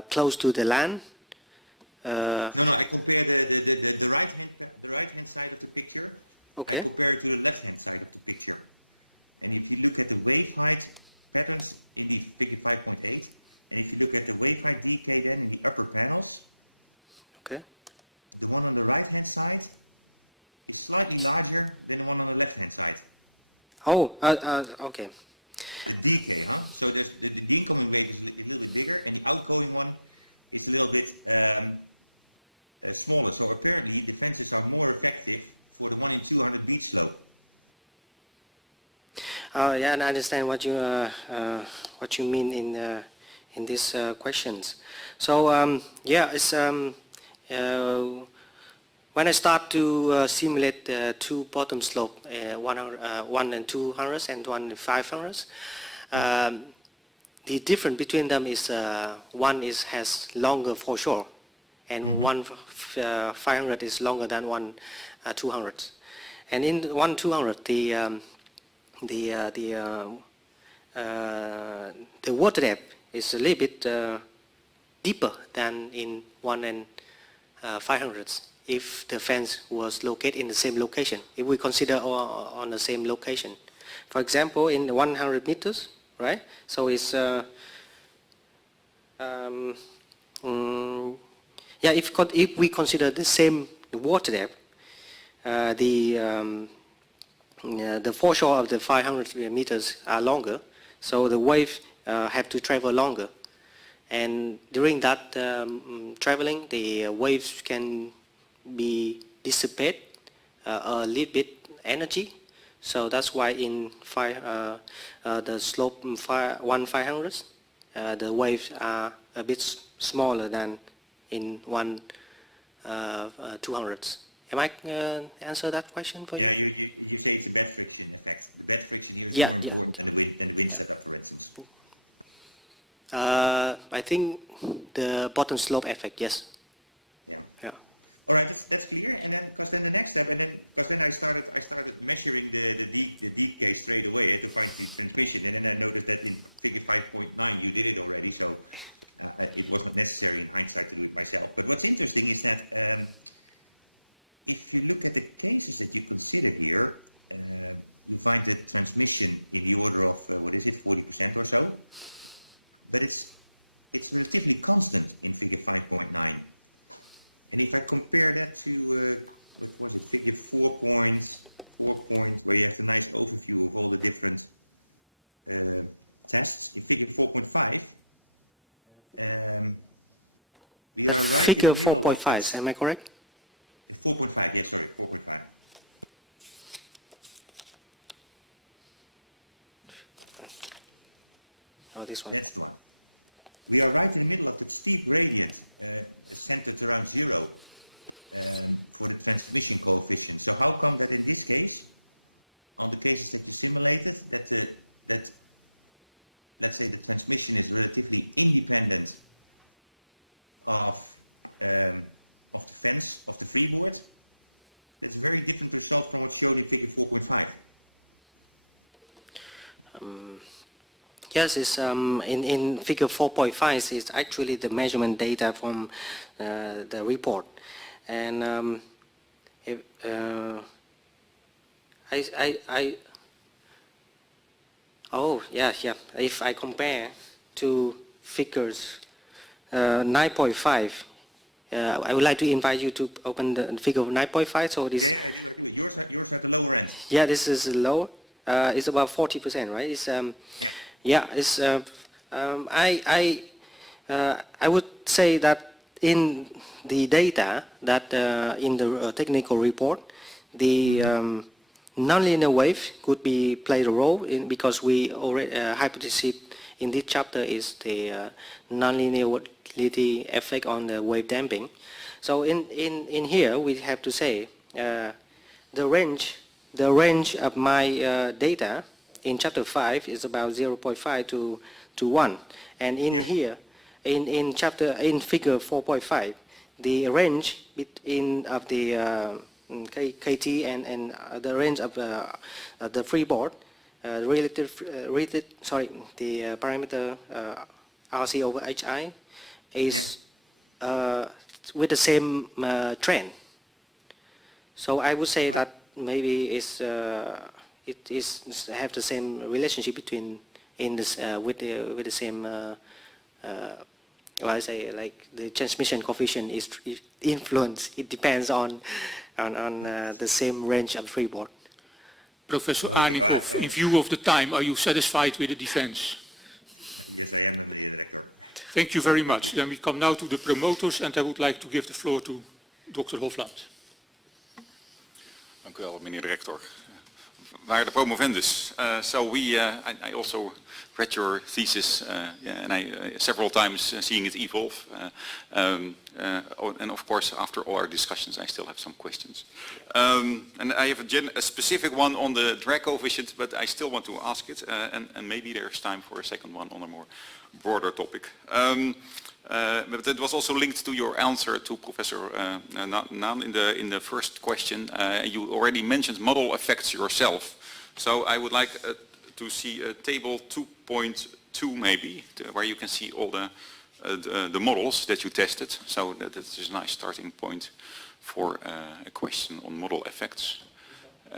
close to the land. No, I compare the right hand side of the picture. Okay. I compare it to the left hand side of the picture, and if you look at the wave height patterns in the figure 5.8, and if you look at the wave height decay then in the upper panels, okay, the one on the right hand side is slightly larger than the one on the left hand side. Oh, okay. The decay, huh? So there's the incoming wave is a little bit bigger, and the outgoing one is a little bit smaller. So apparently the fences are more effective for the one in 200 beach slope. Yeah, and I understand what you mean in these questions. So yeah, it's when I start to simulate the two bottom slope, 1 and 200 and 1 and 500, the difference between them is one has longer foreshore, and one 500 is longer than one 200. And in 1 200, the water depth is a little bit deeper than in 1 and 500 if the fence was located in the same location, if we consider on the same location. For example, in 100 meters, right? So it's yeah, if we consider the same water depth, the foreshore of the 500 meters are longer, so the wave have to travel longer, and during that traveling, the waves can be dissipate a little bit energy. So that's why in the slope 1/500, the waves are a bit smaller than in 1/200. Am I answer that question for you? Yeah, you say it's a bed friction effect. The bed friction here is more important than the wind setup, for instance. I think the bottom slope effect, yes. Yeah. Yeah. All right, that's clear. And then, because then the next step, because then I started measuring the decay straight away to find the transmission, and then I noticed that in figure 5.9 you did it already, so it was not necessary in hindsight to do it myself. But what's interesting is that if you look at the cases that you consider here, you find the transmission in the order of, 40% or so. But it's relatively constant in figure 5.9. And if I compare that to, figure 4.4, where you have a nice overview of all the different tests. In figure 4.5, we are right Figure in the middle 4.5, am I correct? 4.5, yes, sorry, 4.5. Oh, this one. That's the one. We are right in the middle of that steep gradient, centered around 0 for the transmission coefficient. So how come that in this case, on the cases that you simulated, that let's say the transmission is relatively independent of the fence of the freeboard? That's a very different result from what's shown in figure 4.5. Yes, it's in figure 4.5 is actually the measurement data from the report, and if I compare to figures 9.5, I would like to invite you to open the figure of 9.5. So this. Yeah, I do. Yours at the lower end. Yeah, this is low. It's about 40%, right? It's yeah. Yeah, it's. I would say that in the data that in the technical report, the nonlinear wave could be played a role in, because we already hypothesis in this chapter is the nonlinearity effect on the wave damping. So in here we have to say the range of my data in chapter 5 is about 0.5 to 1, and in here in figure 4.5 the range between of the KT and the range of the freeboard the parameter RC over HI is with the same trend. So I would say that maybe it have the same relationship between with the same I say like the transmission coefficient is influence. It depends on the same range of freeboard. Professor Arninghoff, in view of the time, are you satisfied with the defense? Yes, I am, meneer director. Thank you very much. Then we come now to the promoters, and I would like to give the floor to Dr. Hofland. Dank u wel, meneer director. Waarde promovendus, I also read your thesis and I several times seeing it evolve, and of course after all our discussions I still have some questions. And I have a specific one on the drag coefficient, but I still want to ask it, and maybe there's time for a second one on a more broader topic. But it was also linked to your answer to Professor Naan in the first question. You already mentioned model effects yourself. So I would like to see a table 2.2 maybe, where you can see all the models that you tested. So that is a nice starting point for a question on model effects.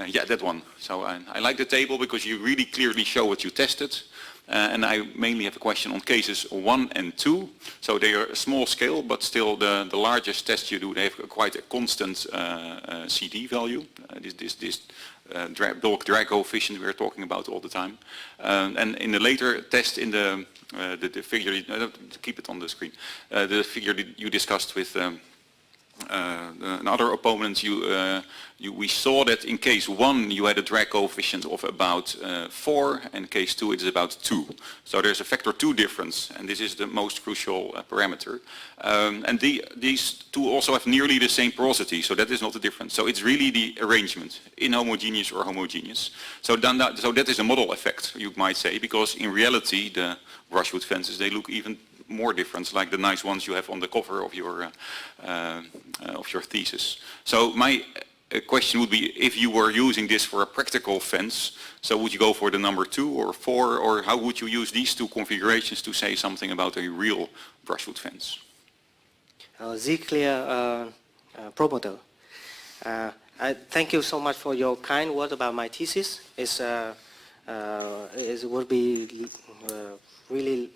Yeah, that one. So I like the table because you really clearly show what you tested. And I mainly have a question on cases 1 and 2. So they are a small scale, but still the largest test you do, they have quite a constant CD value. This bulk drag coefficient we are talking about all the time. And in the later test, in the figure, keep it on the screen, the figure that you discussed with another opponent, we saw that in case 1 you had a drag coefficient of about 4, and case 2 it is about 2. So there's a factor 2 difference, and this is the most crucial parameter. And these two also have nearly the same porosity, so that is not the difference. So it's really the arrangement, inhomogeneous or homogeneous. So that is a model effect, you might say, because in reality the brushwood fences, they look even more different, like the nice ones you have on the cover of your thesis. So my question would be, if you were using this for a practical fence, so would you go for the number 2 or 4, or how would you use these two configurations to say something about a real brushwood fence? Clear promoter. Thank you so much for your kind words about my thesis. It would be really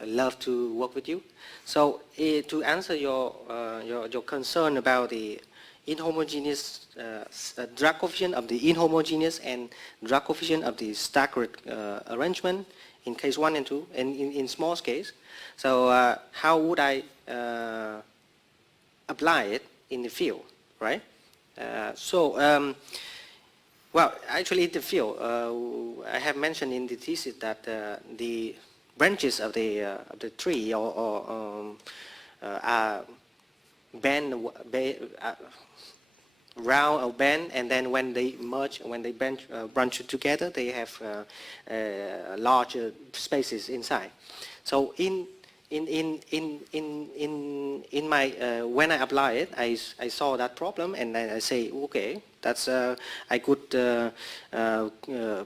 I love to work with you. So to answer your concern about the inhomogeneous drag coefficient of the inhomogeneous and drag coefficient of the staggered arrangement in case 1 and 2 and in small case. So how would I apply it in the field, right? Well, actually in the field, I have mentioned in the thesis that the branches of the tree are round or bend, and then when they merge, when they branch together, they have larger spaces inside. So when I apply it, I saw that problem, and then I say, okay, that's I could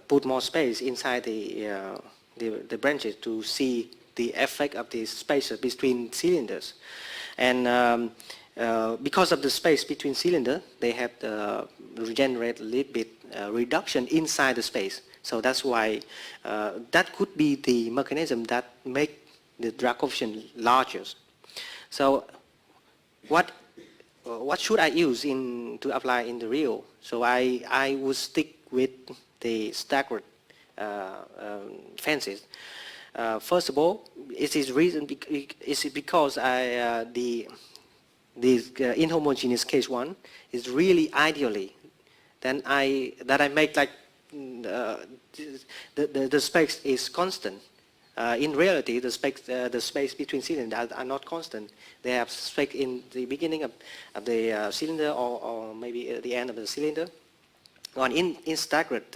put more space inside the branches to see the effect of the spaces between cylinders, and because of the space between cylinders, they have regenerate a little bit reduction inside the space. So that's why that could be the mechanism that make the drag coefficient larger. So what should I use to apply in the real? So I would stick with the staggered fences. First of all, is it because the inhomogeneous case 1 is really ideally, then I make like the space is constant. In reality, the space between cylinders are not constant. They have space in the beginning of the cylinder or maybe at the end of the cylinder. In staggered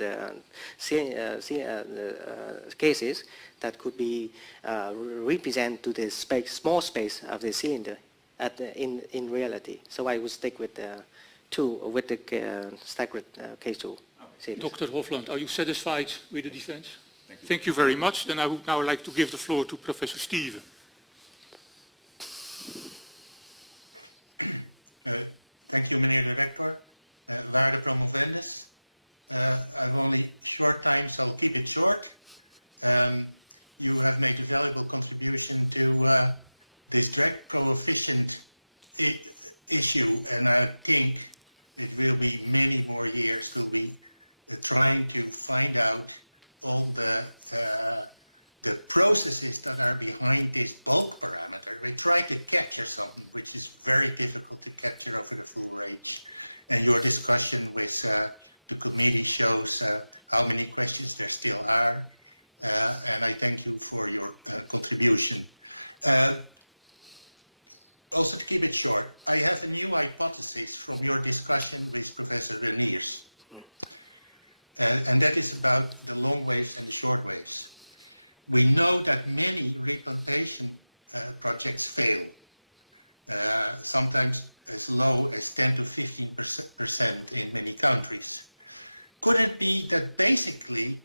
cases, that could be represent to the small space of the cylinder in reality. So I would stick with the staggered case 2. Dr. Hofland, are you satisfied with the defense? Thank you very much. Then I would now like to give the floor to Professor Steven. Thank you, meneer de rector. Waarde promovendus. I've only short time, so I'll keep it short. You have made a valuable contribution to this drag coefficient issue, and I think it will be many more years till we trying to find out all the processes that are behind this bulk parameter. We try to capture something which is very difficult to capture over the full range, and your discussion with the committee shows how many questions there still are, and I thank you for your contribution. Also, to keep it short, I have a new hypothesis from your discussion with Professor Reniers, and that is about the long waves and the short waves. We know that many replantation projects fail, sometimes as low as 10 to 15% in many countries. Could it be that basically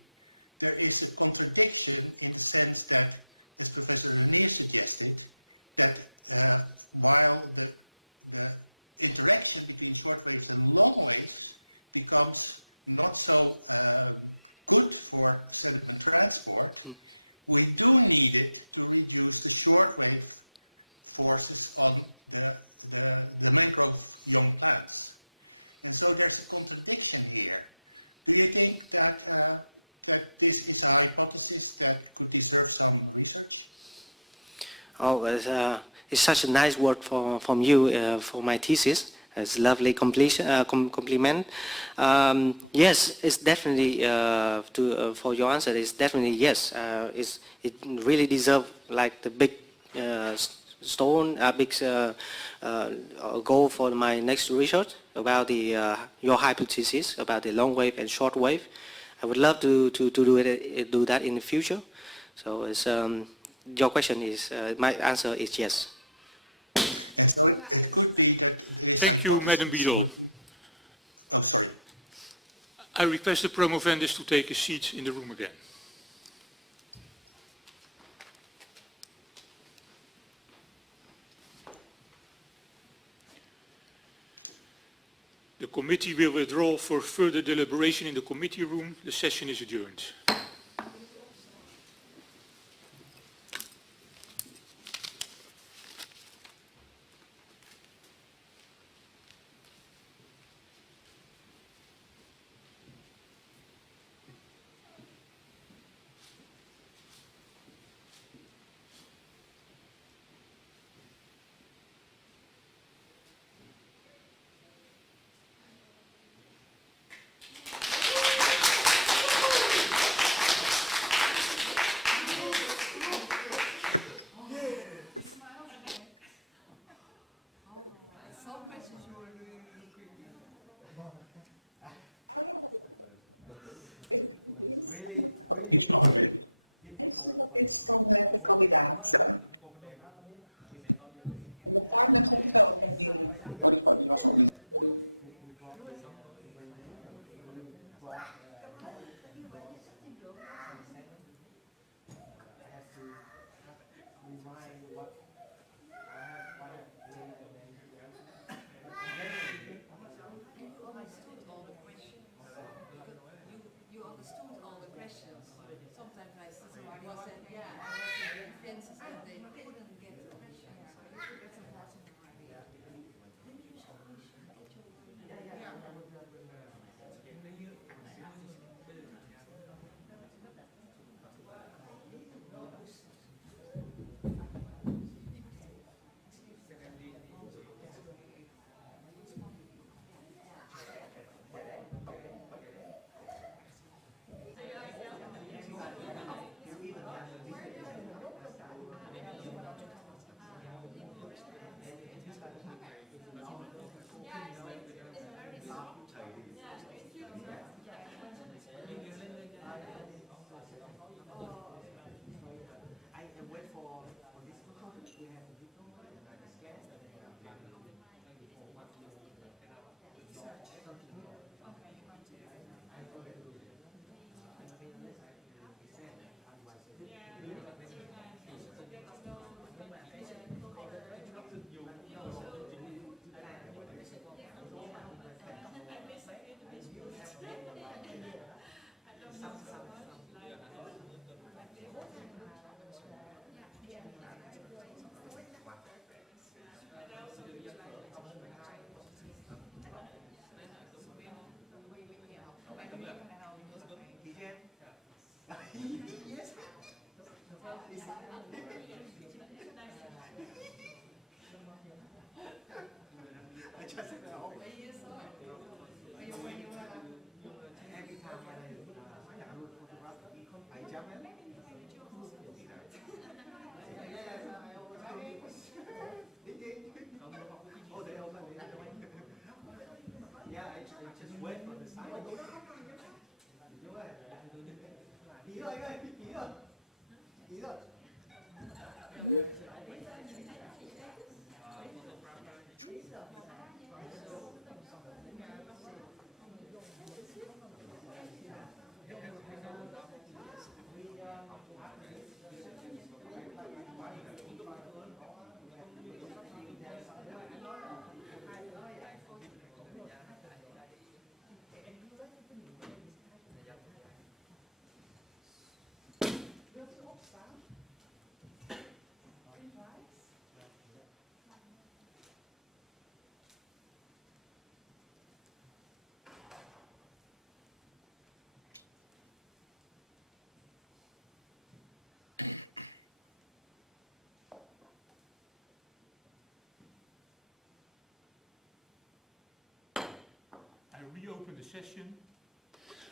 there is a contradiction in the sense that, as Professor Reniers suggested, that while the interaction between short waves and long waves becomes not so good for sediment transport, we do need it to reduce the shortwave forces on the mangrove young plants. And so there's a contradiction here. Do you think that that this is a hypothesis that could deserve some research? Oh, it's such a nice word from you for my thesis. It's a lovely compliment. Yes, it's definitely, for your answer, it's definitely yes. It really deserves like the big stone, big goal for my next research about your hypothesis about the long wave and short wave. I would love to do that in the future. So it's, your question is, my answer is yes. And so it could be that this Thank you, Madam Beadle. Oh, sorry. I request the promovendus to take a seat in the room again. committee will withdraw for further deliberation in the committee room. The session is adjourned. Iets nog een beetje. Dat is dan de kandidaat. En de partner komt wel op binnen. Oh, die was nog niet.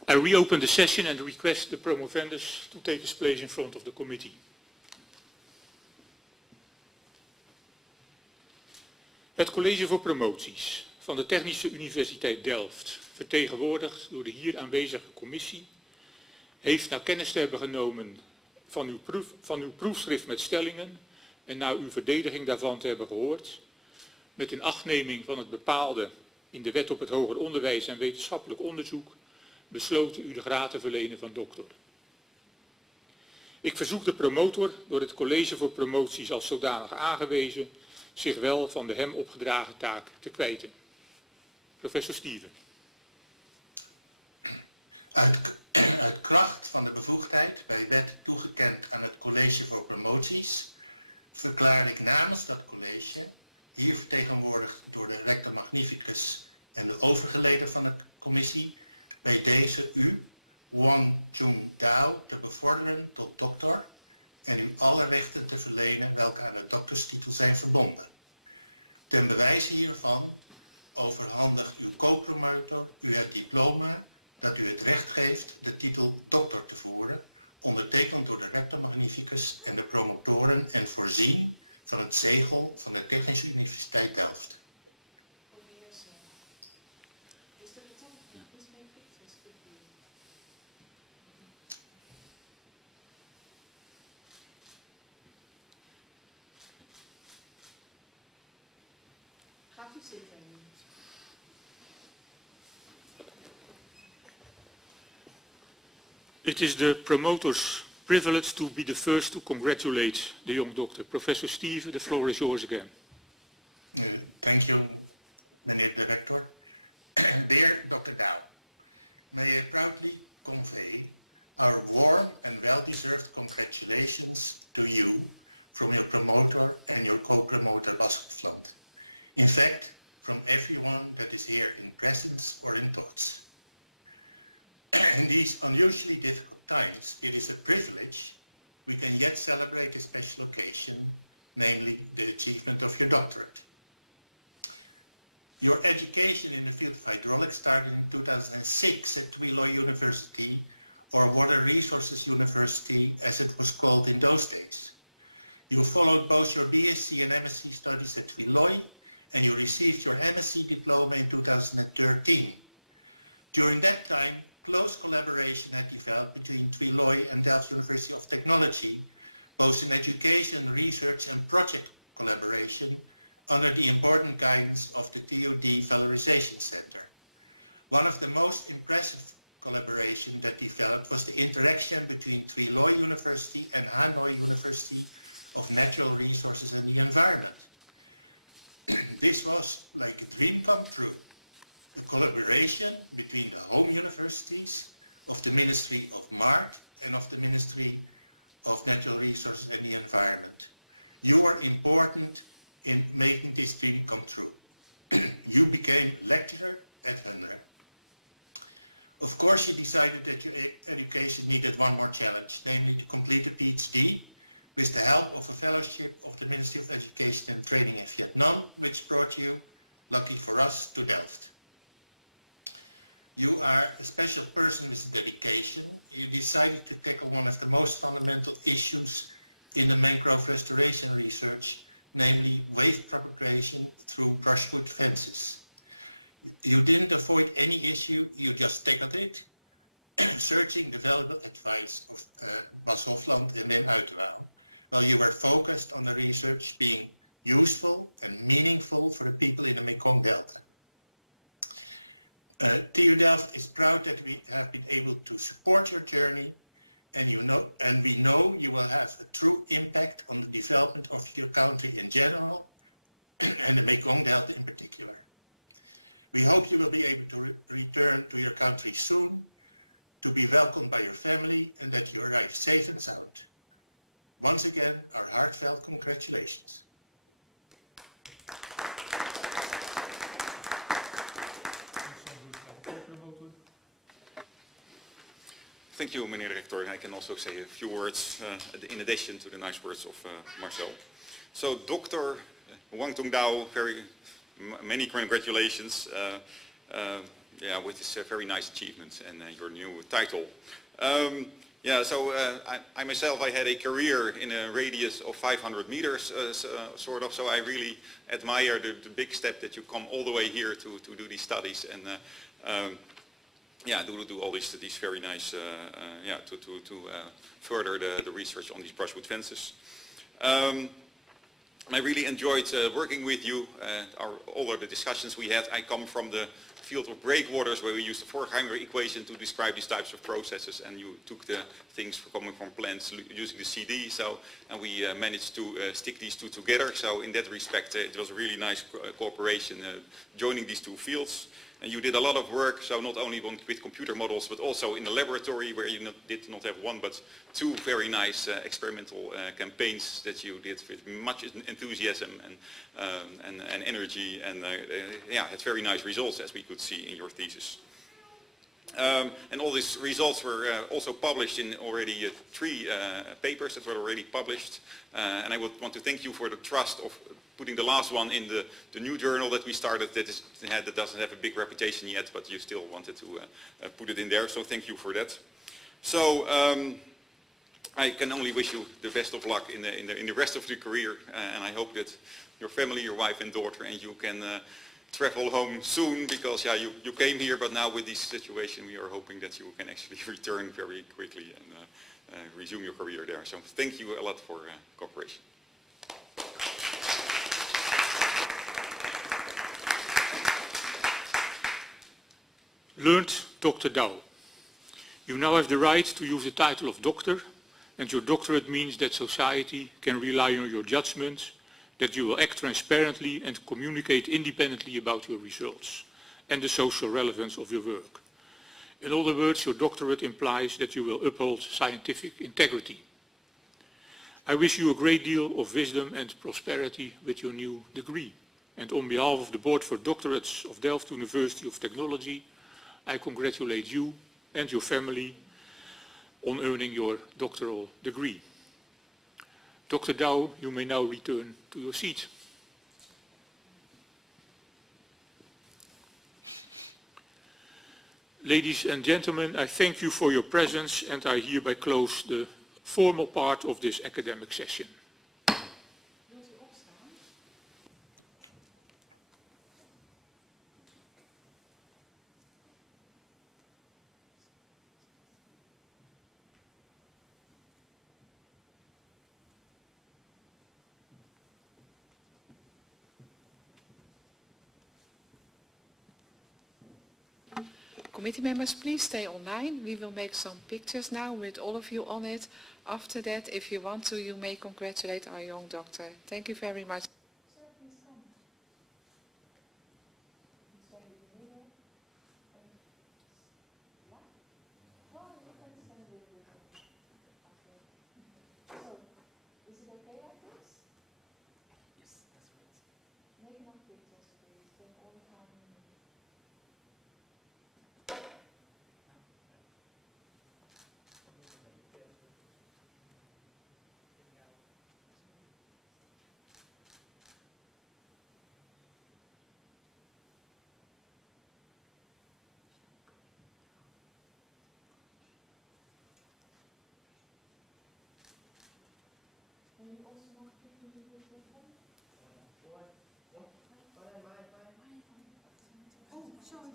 I reopen the session and request the promovendus to take his place in front of the committee. Het College voor Promoties van de Technische Universiteit Delft, vertegenwoordigd door de hier aanwezige commissie, heeft na kennis te hebben genomen van uw proefschrift met stellingen en na uw verdediging daarvan te hebben gehoord, met inachtneming van het bepaalde in de Wet op het Hoger Onderwijs en Wetenschappelijk Onderzoek, besloten u de graad te verlenen van doctor. Ik verzoek de promotor, door het College voor Promoties als zodanig aangewezen, zich wel van de hem opgedragen taak te kwijten. Professor Steven. Uit kracht van de bevoegdheid bij wet toegekend aan het College voor Promoties verklaar ik namens dat college, hier vertegenwoordigd door de rector magnificus en de overige leden van de commissie, bij deze u, Wang Chung Dao, te bevorderen tot doctor en u alle rechten te verlenen welke aan de dokterstitel zijn verbonden. Ten bewijze hiervan overhandigt uw co-promotor u het diploma dat u het recht geeft de titel dokter te voeren, ondertekend door de rector magnificus en de promotoren en voorzien van het zegel van de Technische Universiteit Delft. It is the promoter's privilege to be the first to congratulate the young doctor. Professor Steven, the floor is yours again. Thank you, meneer de rector. Dear Dr. Dao, may I proudly convey our warm and well-deserved congratulations to you from your promoter and your co-promoter Bas Hofland. In fact, from everyone that is here in presence or in thoughts. In these unusually difficult times, it is a privilege we can yet celebrate a special occasion, namely the achievement of your doctorate. Your education in the field of hydraulics started in 2006 at Twilloy University, or Water Resources University as it was called in those days. You followed both your BSc and MSc studies at Twilloy, and you received your MSc diploma in 2013. During that time, close collaboration had developed between Twilloy and Delft University of Technology, both in education, research and project collaboration under the important guidance of the TU Delft Valorization Center. One of the most impressive collaboration that developed was the interaction between Twilloy University and Hanoi University of Natural Resources and the Environment. This was like a dream come true. A collaboration between the home universities of the Ministry of MART and of the Ministry of Natural Resources and the Environment. You are important in making this dream come true. You became lecturer at Hunter. Of course, you decided that your education needed one more challenge, namely to complete a PhD with the help of a fellowship of the Ministry of Education and Training in Vietnam, which brought you, lucky for us, to Delft. You are a special person with dedication. You decided to tackle one of the most fundamental issues in the mangrove restoration research, namely wave propagation through brushwood fences. You didn't avoid any issue, you just tackled it, searching the valuable advice of Bas Hofland and Wim Uiterwaal, while you were focused on the research being useful and meaningful for the people in the Mekong Delta. TU Delft is proud that we have been able to support your journey, and we know you will have a true impact on the development of your country in general and the Mekong Delta in particular. We hope you will be able to return to your country soon, to be welcomed by your family, and that you arrive safe and sound. Once again, our heartfelt congratulations. Thank you, meneer Rector. I can also say a few words in addition to the nice words of Marcel. So, Dr. Wang Tung Dao, many congratulations with this very nice achievement and your new title. I myself, I had a career in a radius of 500 meters, sort of, so I really admire the big step that you come all the way here to do these studies and do all these very nice, to further the research on these brushwood fences. I really enjoyed working with you, all of the discussions we had. I come from the field of breakwaters where we used the Forchheimer equation to describe these types of processes, and you took the things coming from plants using the CD, and we managed to stick these two together. So in that respect, it was a really nice cooperation joining these two fields. And you did a lot of work, so not only with computer models, but also in the laboratory where you did not have one, but two very nice experimental campaigns that you did with much enthusiasm and energy, and yeah, had very nice results, as we could see in your thesis. And all these results were also published in already 3 papers that were already published. And I would want to thank you for the trust of putting the last one in the new journal that we started that doesn't have a big reputation yet, but you still wanted to put it in there. So thank you for that. So I can only wish you the best of luck in the rest of your career. And I hope that your family, your wife and daughter, and you can travel home soon, because yeah, you came here, but now with this situation we are hoping that you can actually return very quickly and resume your career there. So thank you a lot for cooperation. Learned Dr. Dao. You now have the right to use the title of doctor, and your doctorate means that society can rely on your judgment, that you will act transparently and communicate independently about your results and the social relevance of your work. In other words, your doctorate implies that you will uphold scientific integrity. I wish you a great deal of wisdom and prosperity with your new degree. And on behalf of the Board for Doctorates of Delft University of Technology, I congratulate you and your family on earning your doctoral degree. Dr. Dao, you may now return to your seat. Ladies and gentlemen, I thank you for your presence, and I hereby close the formal part of this academic session. Committee members, please stay online. We will make some pictures now with all of you on it. After that, if you want to, you may congratulate our young doctor. Thank you very much.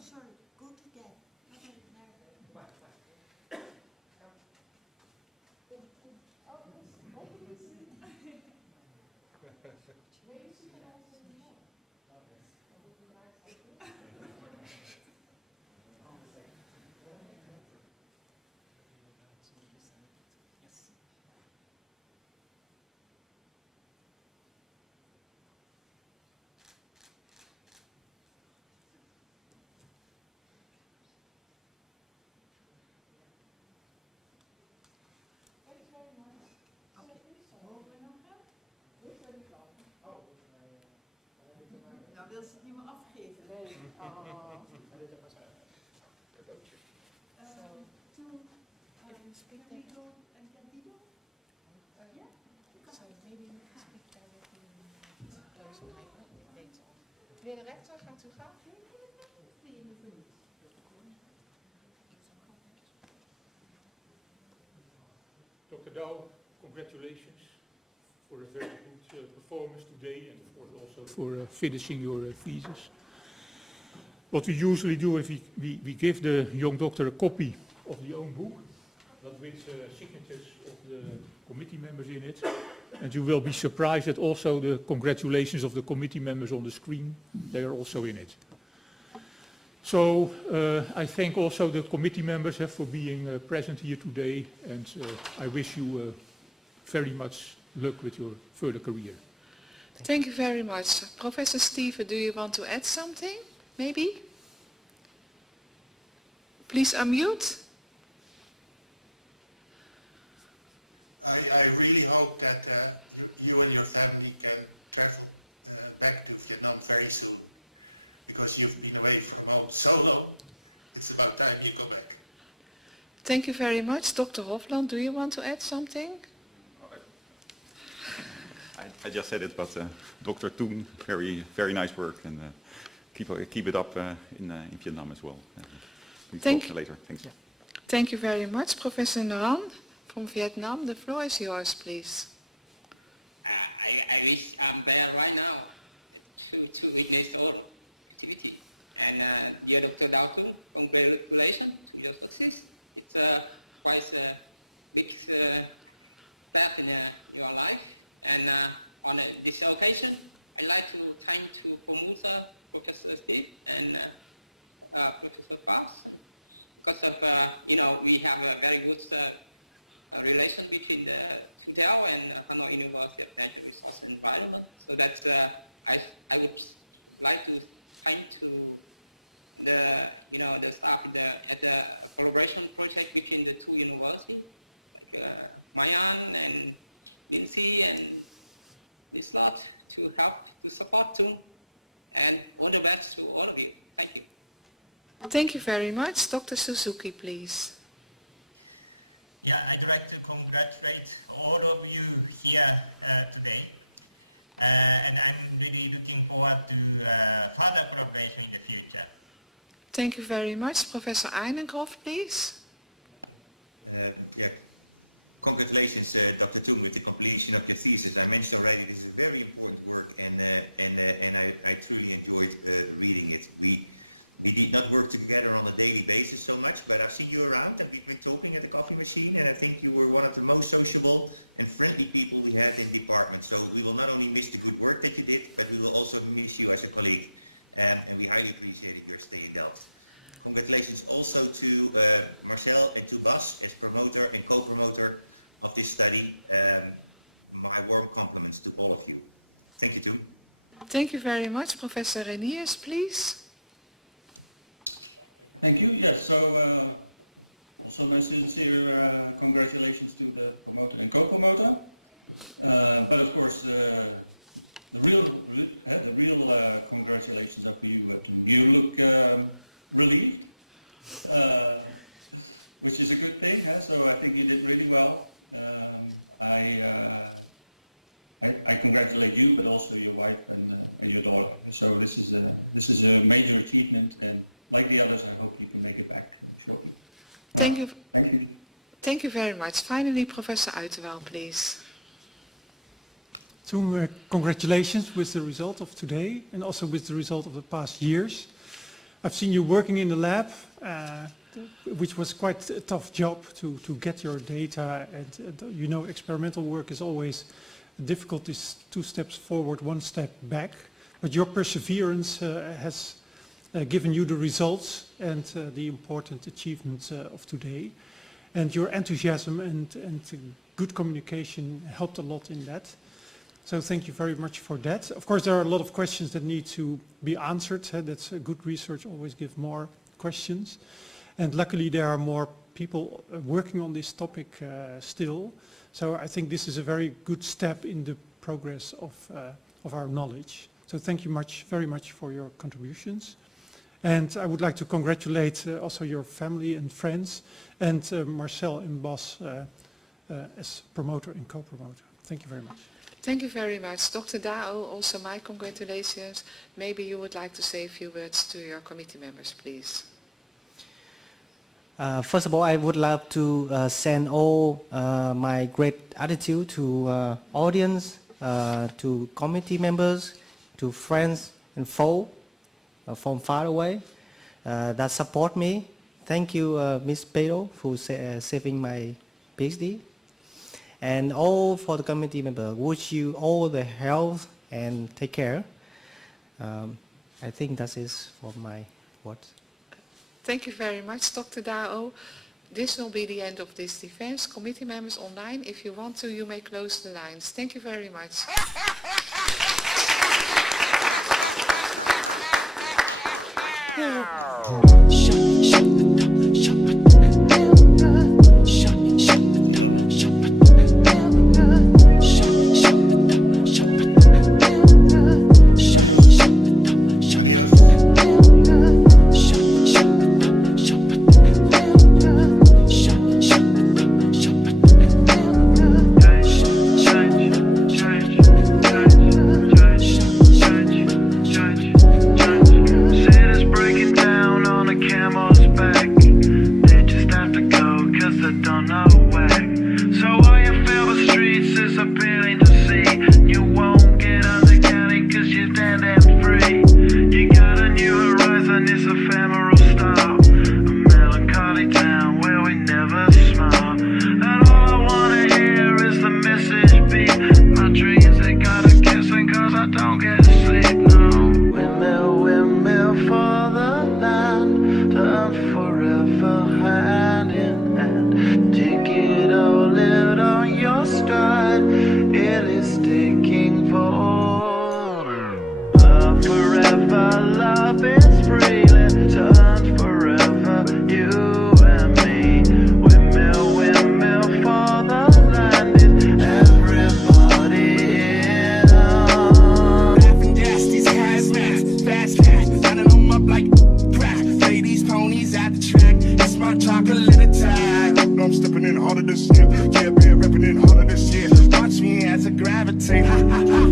Sorry, go to that. Wil ze het niet meer afgeven? Nee. Can we go and get Dido? Yeah? So maybe we can speak directly to those who might not later. Meneer de rector, gaat u gaan? Dr. Dao, congratulations for a very good performance today, and of course also for finishing your thesis. What we usually do is we give the young doctor a copy of the own book, but with signatures of the committee members in it. And you will be surprised that also the congratulations of the committee members on the screen, they are also in it. So I thank also the committee members for being present here today, and I wish you very much luck with your further career. Thank you very much. Professor Steven, do you want to add something, maybe? Please unmute. I really hope that you and your family can travel back to Vietnam very soon, because you've been away from home so long. It's about time you go back. Thank you very much. Dr. Hofland, do you want to add something? I just said it, but Dr. Tung, very nice work, and keep it up in Vietnam as well. We talk later. Thanks. Thank you very much, Professor Nguyen from Vietnam. The floor is yours, please. I wish I'm there right now to witness all activity. And dear Dr. Đào Tung, congratulations to your success. It's quite a big step in your life. And on this occasion, I'd like to thank to promoter Professor Steve and Professor Faust, because of we have a very good relation between the TU Delft and Hanoi University of Natural Resource and Environment. So that's I would like to thank to the the staff at the collaboration project between the two universities, like Mayan and Lindsay and Miss Lott, to help to support Tung, and all the best to all of you. Thank you. Thank you very much. Dr. Suzuki, please. Yeah, I'd like to congratulate all of you here today. And I'm really looking forward to further collaboration in the future. Thank you very much. Professor Einenhoff, please. Congratulations, Dr. Tung, with the completion of your thesis. I mentioned already this is very important work, and I truly enjoyed reading it. We did not work together on a daily basis so much, but I've seen you around and we've been talking at the coffee machine, and I think you were one of the most sociable and friendly people we had in the department. So we will not only miss the good work that you did, but we will also miss you as a colleague, and we highly appreciated your stay in Delft. Congratulations also to Marcel and to Bas as promoter and co-promoter of this study. My warm compliments to all of you. Thank you, Tung. Thank you very much. Professor Reniers, please. Thank you. Yes, so also my sincere congratulations to the promoter and co-promoter. But of course, the real congratulations are for you, Tung. You look relieved, which is a good thing. So I think you did really well. I congratulate you, but also your wife and your daughter. So this is a major achievement, and like the others, I hope you can make it back shortly. Thank you. Thank you. Thank you very much. Finally, Professor Uiterwaal, please. Tung, congratulations with the result of today and also with the result of the past years. I've seen you working in the lab, which was quite a tough job to get your data, and experimental work is always difficult. It's 2 steps forward, 1 step back, but your perseverance has given you the results and the important achievements of today, and your enthusiasm and good communication helped a lot in that. So thank you very much for that. Of course, there are a lot of questions that need to be answered. That's good research, always give more questions. And luckily there are more people working on this topic still. So I think this is a very good step in the progress of our knowledge. So thank you very much for your contributions. And I would like to congratulate also your family and friends, and Marcel and Bas as promoter and co-promoter. Thank you very much. Thank you very much. Dr. Dao, also my congratulations. Maybe you would like to say a few words to your committee members, please. First of all, I would love to send all my great attitude to audience, to committee members, to friends and foe from far away that support me. Thank you, Ms. Pedro, for saving my PhD. And all for the committee member, wish you all the health and take care. I think that is for my words. Thank you very much, Dr. Dao. This will be the end of this defense. Committee members online, if you want to, you may close the lines. Thank you very much. Shut don't know where. So all you feel the streets is appealing to see. You won't get uncanny cause you're dead and free. You got a new horizon, it's ephemeral style. A melancholy town where we never smile. And all I wanna hear is the message beat. My dreams, they got a kissing cause I don't get sleep, no. Windmill, windmill for the land, turn forever hand in hand. Take it all, live on your stride. It is taking for love forever, love is free. Let's turn forever, you and me. Windmill, windmill for the land. Is everybody in on? Laughing gas, these hazmats, fast cat, lining them up like crack. Play these ponies at the track. It's my chocolate attack. I'm stepping in harder this year. Yeah, been repping in harder this year. Watch me as I gravitate. Ha, ha, ha,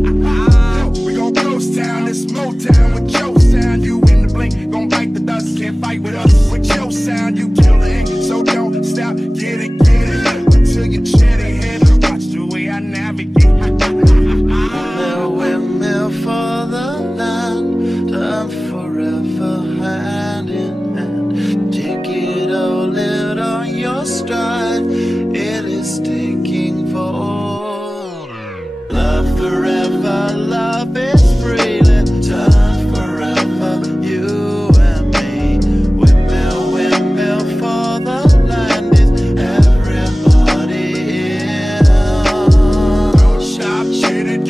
ha. We gon' ghost town, this Motown with your sound. You in the blink, gon' bite the dust. Can't fight with us with your sound. You kill the ink, so don't stop. Get it until you chat ahead. Watch the way I navigate. Windmill, windmill for the land, turn forever hand in hand. Take it all, live on your stride. It is taking for love forever, love is free. Let's turn forever, you and me. Windmill, windmill for the land. Is everybody in on? Shop, get it,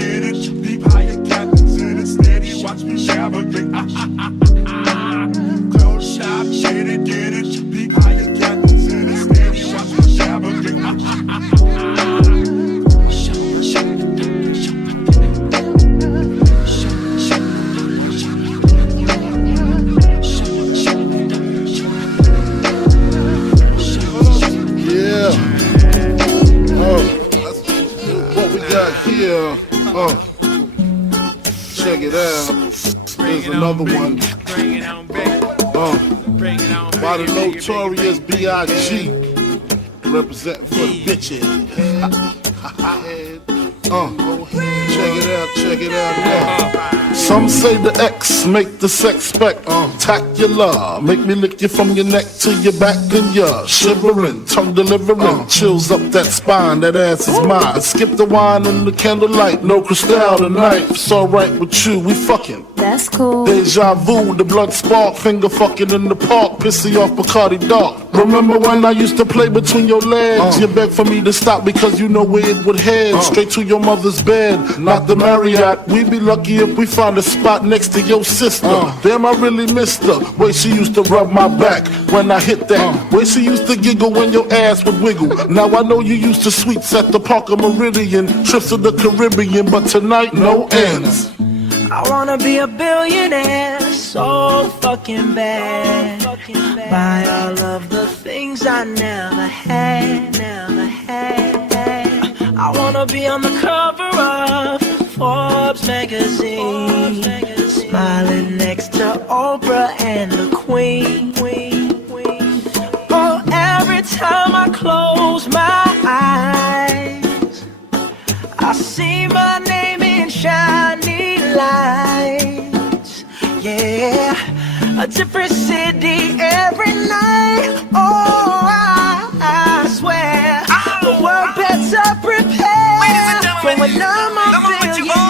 deep higher captains in it, steady, watch me navigate. Close shop, get it, deep higher captains in it, steady, watch me navigate. On behalf of the Auditorium Conference Center, we would like to congratulate you on obtaining the title of doctor. Unfortunately, we have to prepare this group for the next round. We therefore ask you to lead this group in the direction of the arrow to Namens Auditorium Conference Center, what we got here. Check it out. Here's another one. By the notorious B.I.G. representing for the bitches. Check it out. Some say the X make the sex spectacular. Make me lick you from your neck to your back and you're shivering, tongue delivering, chills up that spine, that ass is mine. Skip the wine and the candlelight, no crystal tonight. It's alright with you, we fucking. That's cool. Deja vu, the blood spark, finger fucking in the park, pissy off Bacardi Dark. Remember when I used to play between your legs? You begged for me to stop because you know where it would head. Straight to your mother's bed, not the Marriott. We'd be lucky if we found a spot next to your sister. Damn, I really missed her. Way she used to rub my back when I hit that. Way she used to giggle when your ass would wiggle. Now I know you used to sweets at the Parker Meridian, trips to the Caribbean, but tonight no ends. I wanna be a billionaire, so fucking bad. Buy all of the things I never had. I wanna be on the cover of Forbes magazine, smiling next to Oprah and the Queen. Oh, every time I close my eyes, I see my name in shiny lights. Yeah, a different city every night. Oh, I swear the world better prepare for when I'm a billionaire.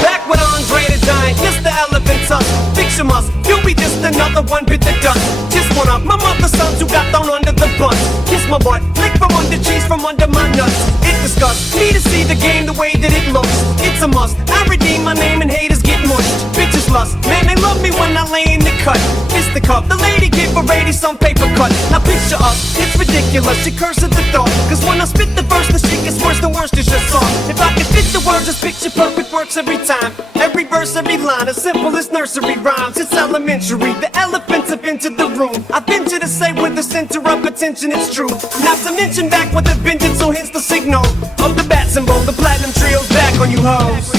Back when Andre the Giant, just the elephant tusk. Picture us, you'll be just another one bit the dust. Just one of my mother's sons who got thrown under the bus. Kiss my butt, lick from under cheese from under my nuts. It disgusts me to see the game the way that it looks. It's a must, I redeem my name and haters get mushed. Bitches lust, man they love me when I lay in the cut. It's the cup, the lady give a lady some paper cut. Now picture us, it's ridiculous, she curses the thought. Cause when I spit the verse, the shit gets worse, the worst is your song. If I can fit the words, this picture perfect works every time. Every verse, every line, as simple as nursery rhymes. It's elementary, the elephants have entered the room. I've been to say with the center of attention, it's true. Not to mention back with a vengeance, so hence the signal. Oh, the bat symbol, the platinum trio's back on you hoes.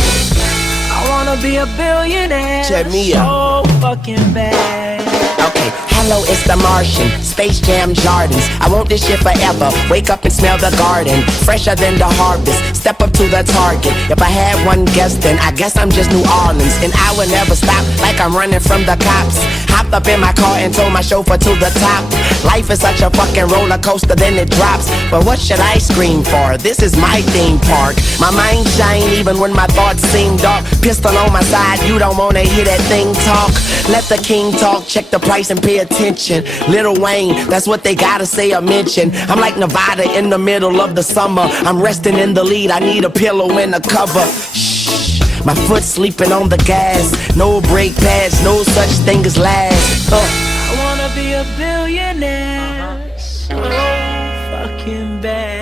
I wanna be a billionaire, Check me so fucking bad. Okay, Hello, it's the Martian, Space Jam Jardins. I want this shit forever. Wake up and smell the garden, fresher than the harvest. Step up to the target. If I had one guess, then I guess I'm just New Orleans. And I would never stop like I'm running from the cops. Hopped up in my car and told my chauffeur to the top. Life is such a fucking roller coaster, then it drops. But what should I scream for? This is my theme park. My mind shine even when my thoughts seem dark. Pistol on my side, you don't wanna hear that thing talk. Let the king talk, check the price and pay attention. Lil Wayne, that's what they gotta say or mention. I'm like Nevada in the middle of the summer. I'm resting in the lead, I need a pillow and a cover. Shh, my foot sleeping on the gas. No brake pads, no such thing as last. I wanna be a billionaire, so fucking bad.